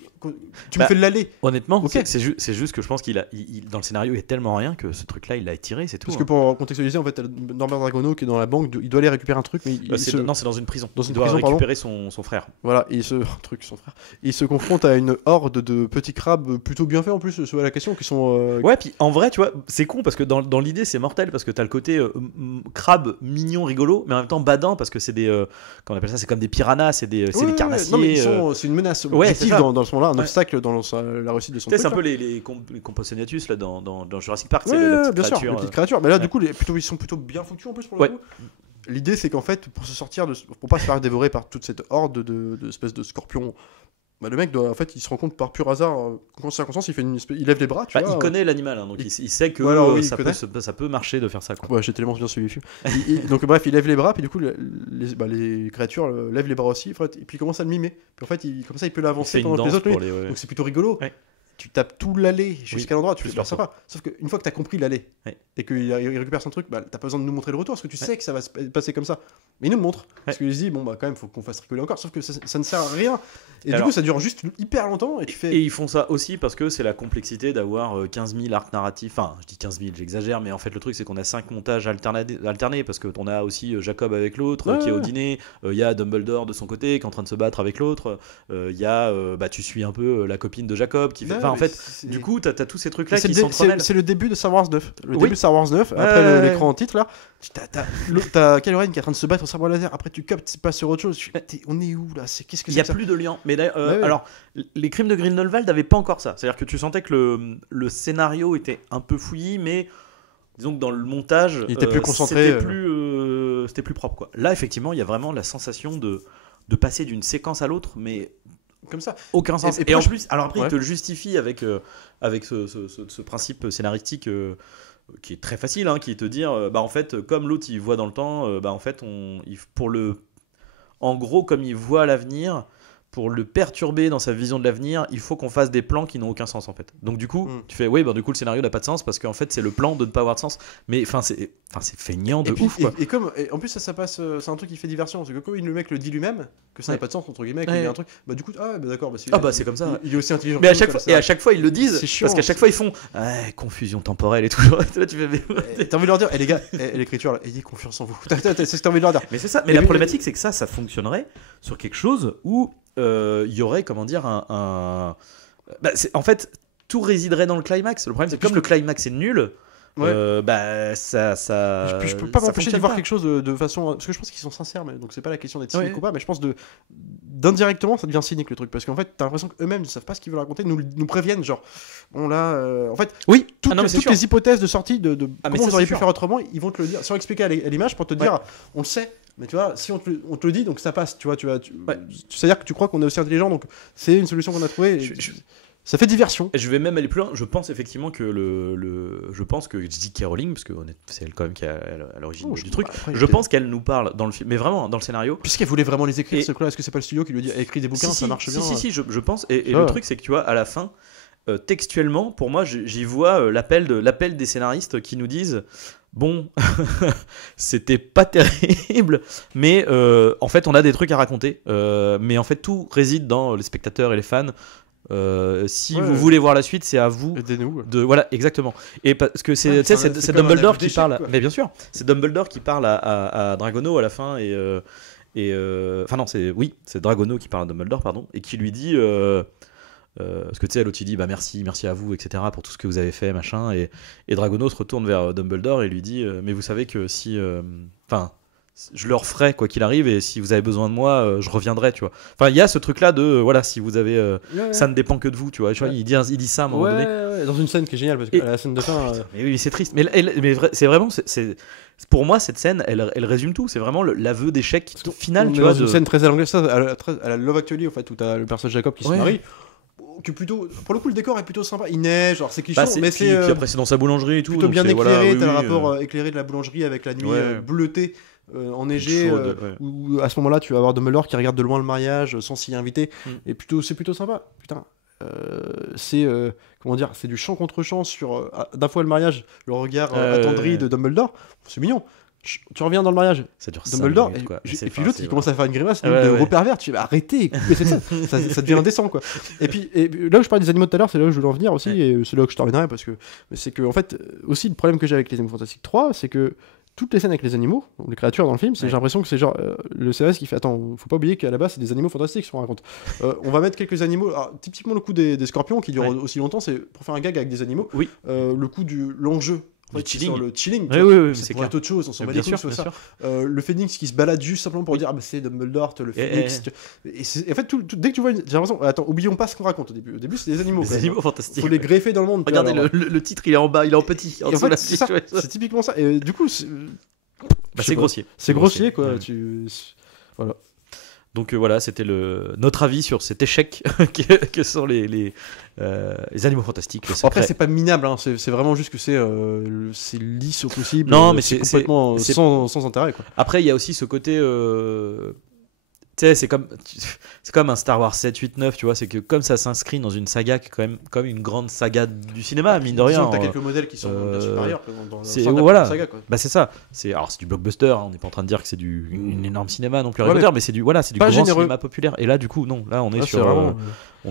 Tu Bah, me fais l'aller. Honnêtement, Ok. c'est juste que je pense dans le scénario, il y a tellement rien que ce truc-là, il l'a étiré, c'est tout. Parce que pour contextualiser, en fait, t'as Norbert Dragono qui est dans la banque, il doit aller récupérer un truc, mais Non, c'est dans une prison. Dans une il doit prison, pardon. récupérer son frère. Voilà, et son frère. Il se confronte à une horde de petits crabes plutôt bien faits en plus, sur la question, qui sont. Ouais, puis en vrai, tu vois, c'est con parce que dans l'idée, c'est mortel parce que t'as le côté crabe mignon, rigolo, mais en même temps badant parce que c'est des. Comment on appelle ça? C'est comme des piranhas, c'est des carnassiers. Non, mais c'est une menace Ouais, objective c'est ça. dans ce moment-là, un Ouais. obstacle dans la réussite de son Tu sais, c'est un truc. peu les Compsognathus là dans Jurassic Park, Ouais, c'est la petite bien sûr, créature. les petites créatures. Mais là, ouais. du coup, ils sont plutôt bien foutus en plus pour le Ouais. coup. L'idée, c'est qu'en fait, pour se sortir, pour pas se faire dévorer par toute cette horde d'espèces de scorpions, bah, le mec, en fait, il se rend compte par pur hasard, en circonstance, il lève les bras, tu Bah, vois. il connaît l'animal, hein, donc il sait que Ouais, alors, oui, il ça connaît. peut marcher de faire ça. Quoi. Ouais, j'ai tellement bien suivi le film. Donc bref, il lève les bras, puis du coup, les créatures lèvent les bras aussi, en fait, et puis il commence à le mimer. Puis en fait, comme ça, il peut Il fait l'avancer une pendant que les danse autres. pour lui. les. Donc c'est plutôt rigolo. Ouais. Tu tapes tout l'allée jusqu'à l'endroit, tu fais super plusieurs sympa. Sauf qu'une fois que tu as compris l'allée Ouais. et qu'il récupère son truc, bah, t'as pas besoin de nous montrer le retour parce que tu sais que ça va se passer comme ça. Mais il nous le montre. Parce qu'il se dit, bon, bah quand même, faut qu'on fasse rigoler encore. Sauf que ça ne sert à rien. Et Alors, du coup, ça dure juste hyper longtemps. Et tu fais. Et ils font ça aussi parce que c'est la complexité d'avoir 15 000 arcs narratifs. Enfin, je dis 15 000, j'exagère, mais en fait, le truc, c'est qu'on a 5 montages alternés parce qu'on a aussi Jacob avec l'autre qui est au dîner. Il y a Dumbledore de son côté qui est en train de se battre avec l'autre. Il y a, tu suis un peu la copine de Jacob qui fait. Enfin, en fait, du coup, t'as tous ces trucs-là qui s'entremêlent. C'est le début de Star Wars 9. Le Oui. début de Star Wars 9, après l'écran en titre, là, t'as Kylo Ren qui est en train de se battre au sabre laser. Après, tu captes, c'est pas sur autre chose. On est où là? Qu'est-ce que Il c'est n'y a que ça? plus de lien. Mais Ouais. alors, les crimes de Grindelwald n'avaient pas encore ça. C'est-à-dire que tu sentais que le scénario était un peu fouillis, mais disons que dans le montage, Il était plus concentré, c'était plus propre. Quoi. Là, effectivement, il y a vraiment la sensation de passer d'une séquence à l'autre, mais Comme ça. aucun sens. Et Et en proche- plus, alors après, Ouais. il te le justifie avec ce principe scénaristique qui est très facile, hein, qui est de te dire, en fait, comme l'autre il voit dans le temps, en fait, en gros, comme il voit l'avenir, pour le perturber dans sa vision de l'avenir, il faut qu'on fasse des plans qui n'ont aucun sens en fait. Donc du coup, tu fais oui, du coup le scénario n'a pas de sens parce qu'en fait c'est le plan de ne pas avoir de sens. Mais c'est feignant de Et puis, ouf quoi. Et en plus ça passe, c'est un truc qui fait diversion. Parce que quand le mec le dit lui-même, que ça n'a Ouais. pas de sens entre guillemets, qu'il Ouais. y a un truc, bah du coup, d'accord, C'est comme ça. Il est aussi intelligent. Mais à que nous, chaque comme fois, ça. à chaque fois ils le disent C'est chiant, parce qu'à chaque fois ils font confusion temporelle et tout. Là, tu fais, T'as envie de leur dire, les gars, l'écriture, là, ayez confiance en vous. C'est ce que t'as envie de leur dire. mais c'est ça. Mais la problématique c'est que ça fonctionnerait sur quelque chose où il y aurait comment dire en fait tout résiderait dans le climax. Le problème c'est que comme le climax est nul. Ouais. Ça Je peux pas ça m'empêcher de fonctionne voir pas. quelque chose de façon. Parce que je pense qu'ils sont sincères, mais donc c'est pas la question d'être cynique Ouais. ou pas, mais je pense d'indirectement ça devient cynique le truc. Parce qu'en fait, t'as l'impression qu'eux-mêmes ne savent pas ce qu'ils veulent raconter, nous préviennent, genre, bon là, en fait, Oui. toutes, non, mais c'est toutes sûr. les hypothèses de sortie de mais comment ça, vous auriez c'est pu sûr. faire autrement, ils vont te le dire, sans expliquer à l'image pour te dire, on le sait. Mais tu vois, si on te le dit, donc ça passe, tu vois, c'est-à-dire que tu crois qu'on est aussi intelligent, donc c'est une solution qu'on a trouvée. Ça fait diversion. Et je vais même aller plus loin. Je pense effectivement que je pense que J.K. Rowling, parce que c'est elle quand même qui est à l'origine du truc. Après, Je pense qu'elle nous parle dans le film, mais vraiment dans le scénario. Puisqu'elle voulait vraiment les écrire, Et- ce truc-là, est-ce que c'est pas le studio qui lui a dit écrit des bouquins, ça marche bien? Si, je pense. Et Ah. le truc, c'est que tu vois, à la fin, textuellement, pour moi, j'y vois l'appel des scénaristes qui nous disent bon, c'était pas terrible, mais en fait, on a des trucs à raconter. Mais en fait, tout réside dans les spectateurs et les fans. Si Ouais. vous voulez voir la suite, c'est à vous. Aidez-nous. Voilà, exactement. Et parce que Ouais, c'est c'est comme un Dumbledore aveu qui d'échec, parle. quoi. Mais bien sûr, c'est Dumbledore qui parle à Dragono à la fin enfin non, c'est Dragono qui parle à Dumbledore, pardon, et qui lui dit parce que tu sais, l'autre il dit merci à vous, etc. pour tout ce que vous avez fait, machin, et Dragono se retourne vers Dumbledore et lui dit mais vous savez que si je le referai quoi qu'il arrive, et si vous avez besoin de moi, je reviendrai, tu vois. Enfin, il y a ce truc là de voilà, si vous avez ça ne dépend que de vous, tu vois. Il dit ça à un moment donné. Ouais, dans une scène qui est géniale, parce que la scène de fin. Mais oui, c'est triste. Mais c'est vraiment, pour moi, cette scène, elle résume tout. C'est vraiment l'aveu d'échec final, tu vois. Dans une scène très à l'anglaise, à la Love Actually, en fait, où t'as le personnage Jacob qui se marie. Que plutôt, pour le coup, le décor est plutôt sympa. Il neige, genre c'est cliché, mais puis après c'est dans sa boulangerie et tout. Plutôt bien éclairé. T'as le rapport rapport éclairé de la boulangerie avec la nuit bleutée. Enneigé, où à ce moment-là tu vas avoir Dumbledore qui regarde de loin le mariage sans s'y inviter, et c'est plutôt sympa. Putain, c'est comment dire, c'est du chant contre chant sur d'un fois le mariage, le regard attendri de Dumbledore, c'est mignon. Tu reviens dans le mariage, ça dure Dumbledore, minutes, et puis l'autre il commence à faire une grimace de gros pervers. Tu vas arrêter, coupez cette scène. ça devient indécent quoi. Et puis là où je parlais des animaux tout à l'heure, c'est là où je voulais en venir aussi, et c'est là que je terminerai, parce que c'est que en fait aussi le problème que j'ai avec les Animaux Fantastiques 3, c'est que toutes les scènes avec les animaux, les créatures dans le film, j'ai l'impression que c'est genre le CES qui fait attends, faut pas oublier qu'à la base c'est des animaux fantastiques, on raconte. On va mettre quelques animaux. Alors, typiquement le coup des scorpions qui dure aussi longtemps, c'est pour faire un gag avec des animaux. Oui. Le coup l'enjeu. Le chilling. Le chilling, oui, c'est clair. Autre chose, on s'en bat les couilles sur ça. Le phénix qui se balade juste simplement pour dire ah bah c'est Dumbledore, le phénix. Et en fait, dès que tu vois, j'ai l'impression, attends, oublions pas ce qu'on raconte au début. Au début, c'est des animaux. Des animaux fantastiques. Faut les greffer dans le monde. Regardez, le titre, il est en bas, il est en petit. En fait, c'est typiquement ça. Et du coup, c'est grossier. C'est grossier, quoi. Voilà. Donc voilà, c'était notre avis sur cet échec que sont les Animaux Fantastiques. Après, c'est pas minable, hein. C'est vraiment juste que c'est lisse au possible. Non, mais c'est complètement sans intérêt, quoi. Après, il y a aussi ce côté. Tu sais, c'est comme un Star Wars 7, 8, 9, tu vois, c'est que comme ça s'inscrit dans une saga qui est quand même comme une grande saga du cinéma, mine de rien. T'as quelques modèles qui sont bien supérieurs dans voilà. la saga, quoi. Bah c'est ça. Alors c'est du blockbuster, hein. On n'est pas en train de dire que c'est une énorme cinéma non plus, Harry Potter, mais c'est du grand cinéma populaire. Et là, du coup, non, là on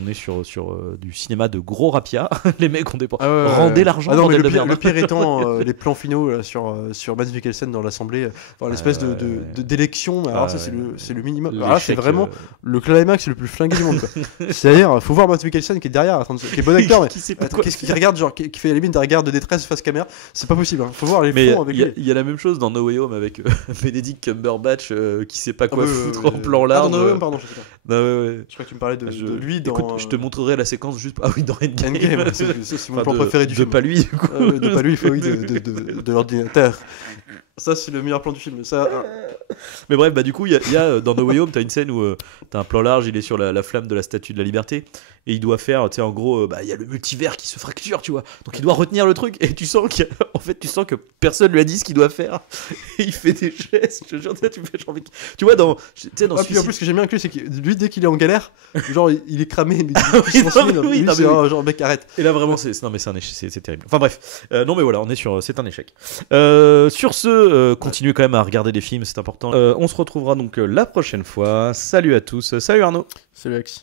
est sur du cinéma de gros rapia. Les mecs ont rendez l'argent. Non, mais le pire étant les plans finaux sur Mads Mikkelsen dans l'assemblée, l'espèce d'élection. Alors ça c'est le minimum. Alors là c'est vraiment le climax le plus flingué du monde, quoi. C'est-à-dire, faut voir Mads Mikkelsen qui est derrière, qui est bon acteur, mais qui regarde, genre qui fait à la limite un regard de détresse face caméra. C'est pas possible, hein. Faut voir les fonds avec lui. Il y a la même chose dans No Way Home avec Benedict Cumberbatch qui sait pas quoi foutre en plan large. Dans No Way Home, pardon, je sais pas. Je crois que tu me parlais de lui dans. Écoute, je te montrerai la séquence juste. Ah oui, dans Endgame. C'est mon plan préféré du film. De pas lui, du coup. De pas lui, de l'ordinateur. Ça, c'est le meilleur plan du film. Ça... Mais bref, bah du coup, il y a dans No Way Home, t'as une scène où t'as un plan large, il est sur la flamme de la Statue de la Liberté, et il doit faire, tu sais, en gros, il y a le multivers qui se fracture, tu vois. Donc il doit retenir le truc, et tu sens que personne lui a dit ce qu'il doit faire. Et il fait des gestes, je te jure, tu vois, dans puis en plus, ce que j'aime bien avec lui, c'est que lui, dès qu'il est en galère, genre, il est cramé, mais genre, mec, arrête. Et là, vraiment, c'est un échec, c'est terrible. Enfin bref, non, mais voilà, c'est un échec. Sur ce, continuez quand même à regarder des films, c'est important. On se retrouvera donc la prochaine fois. Salut à tous. Salut Arnaud. Salut Alex.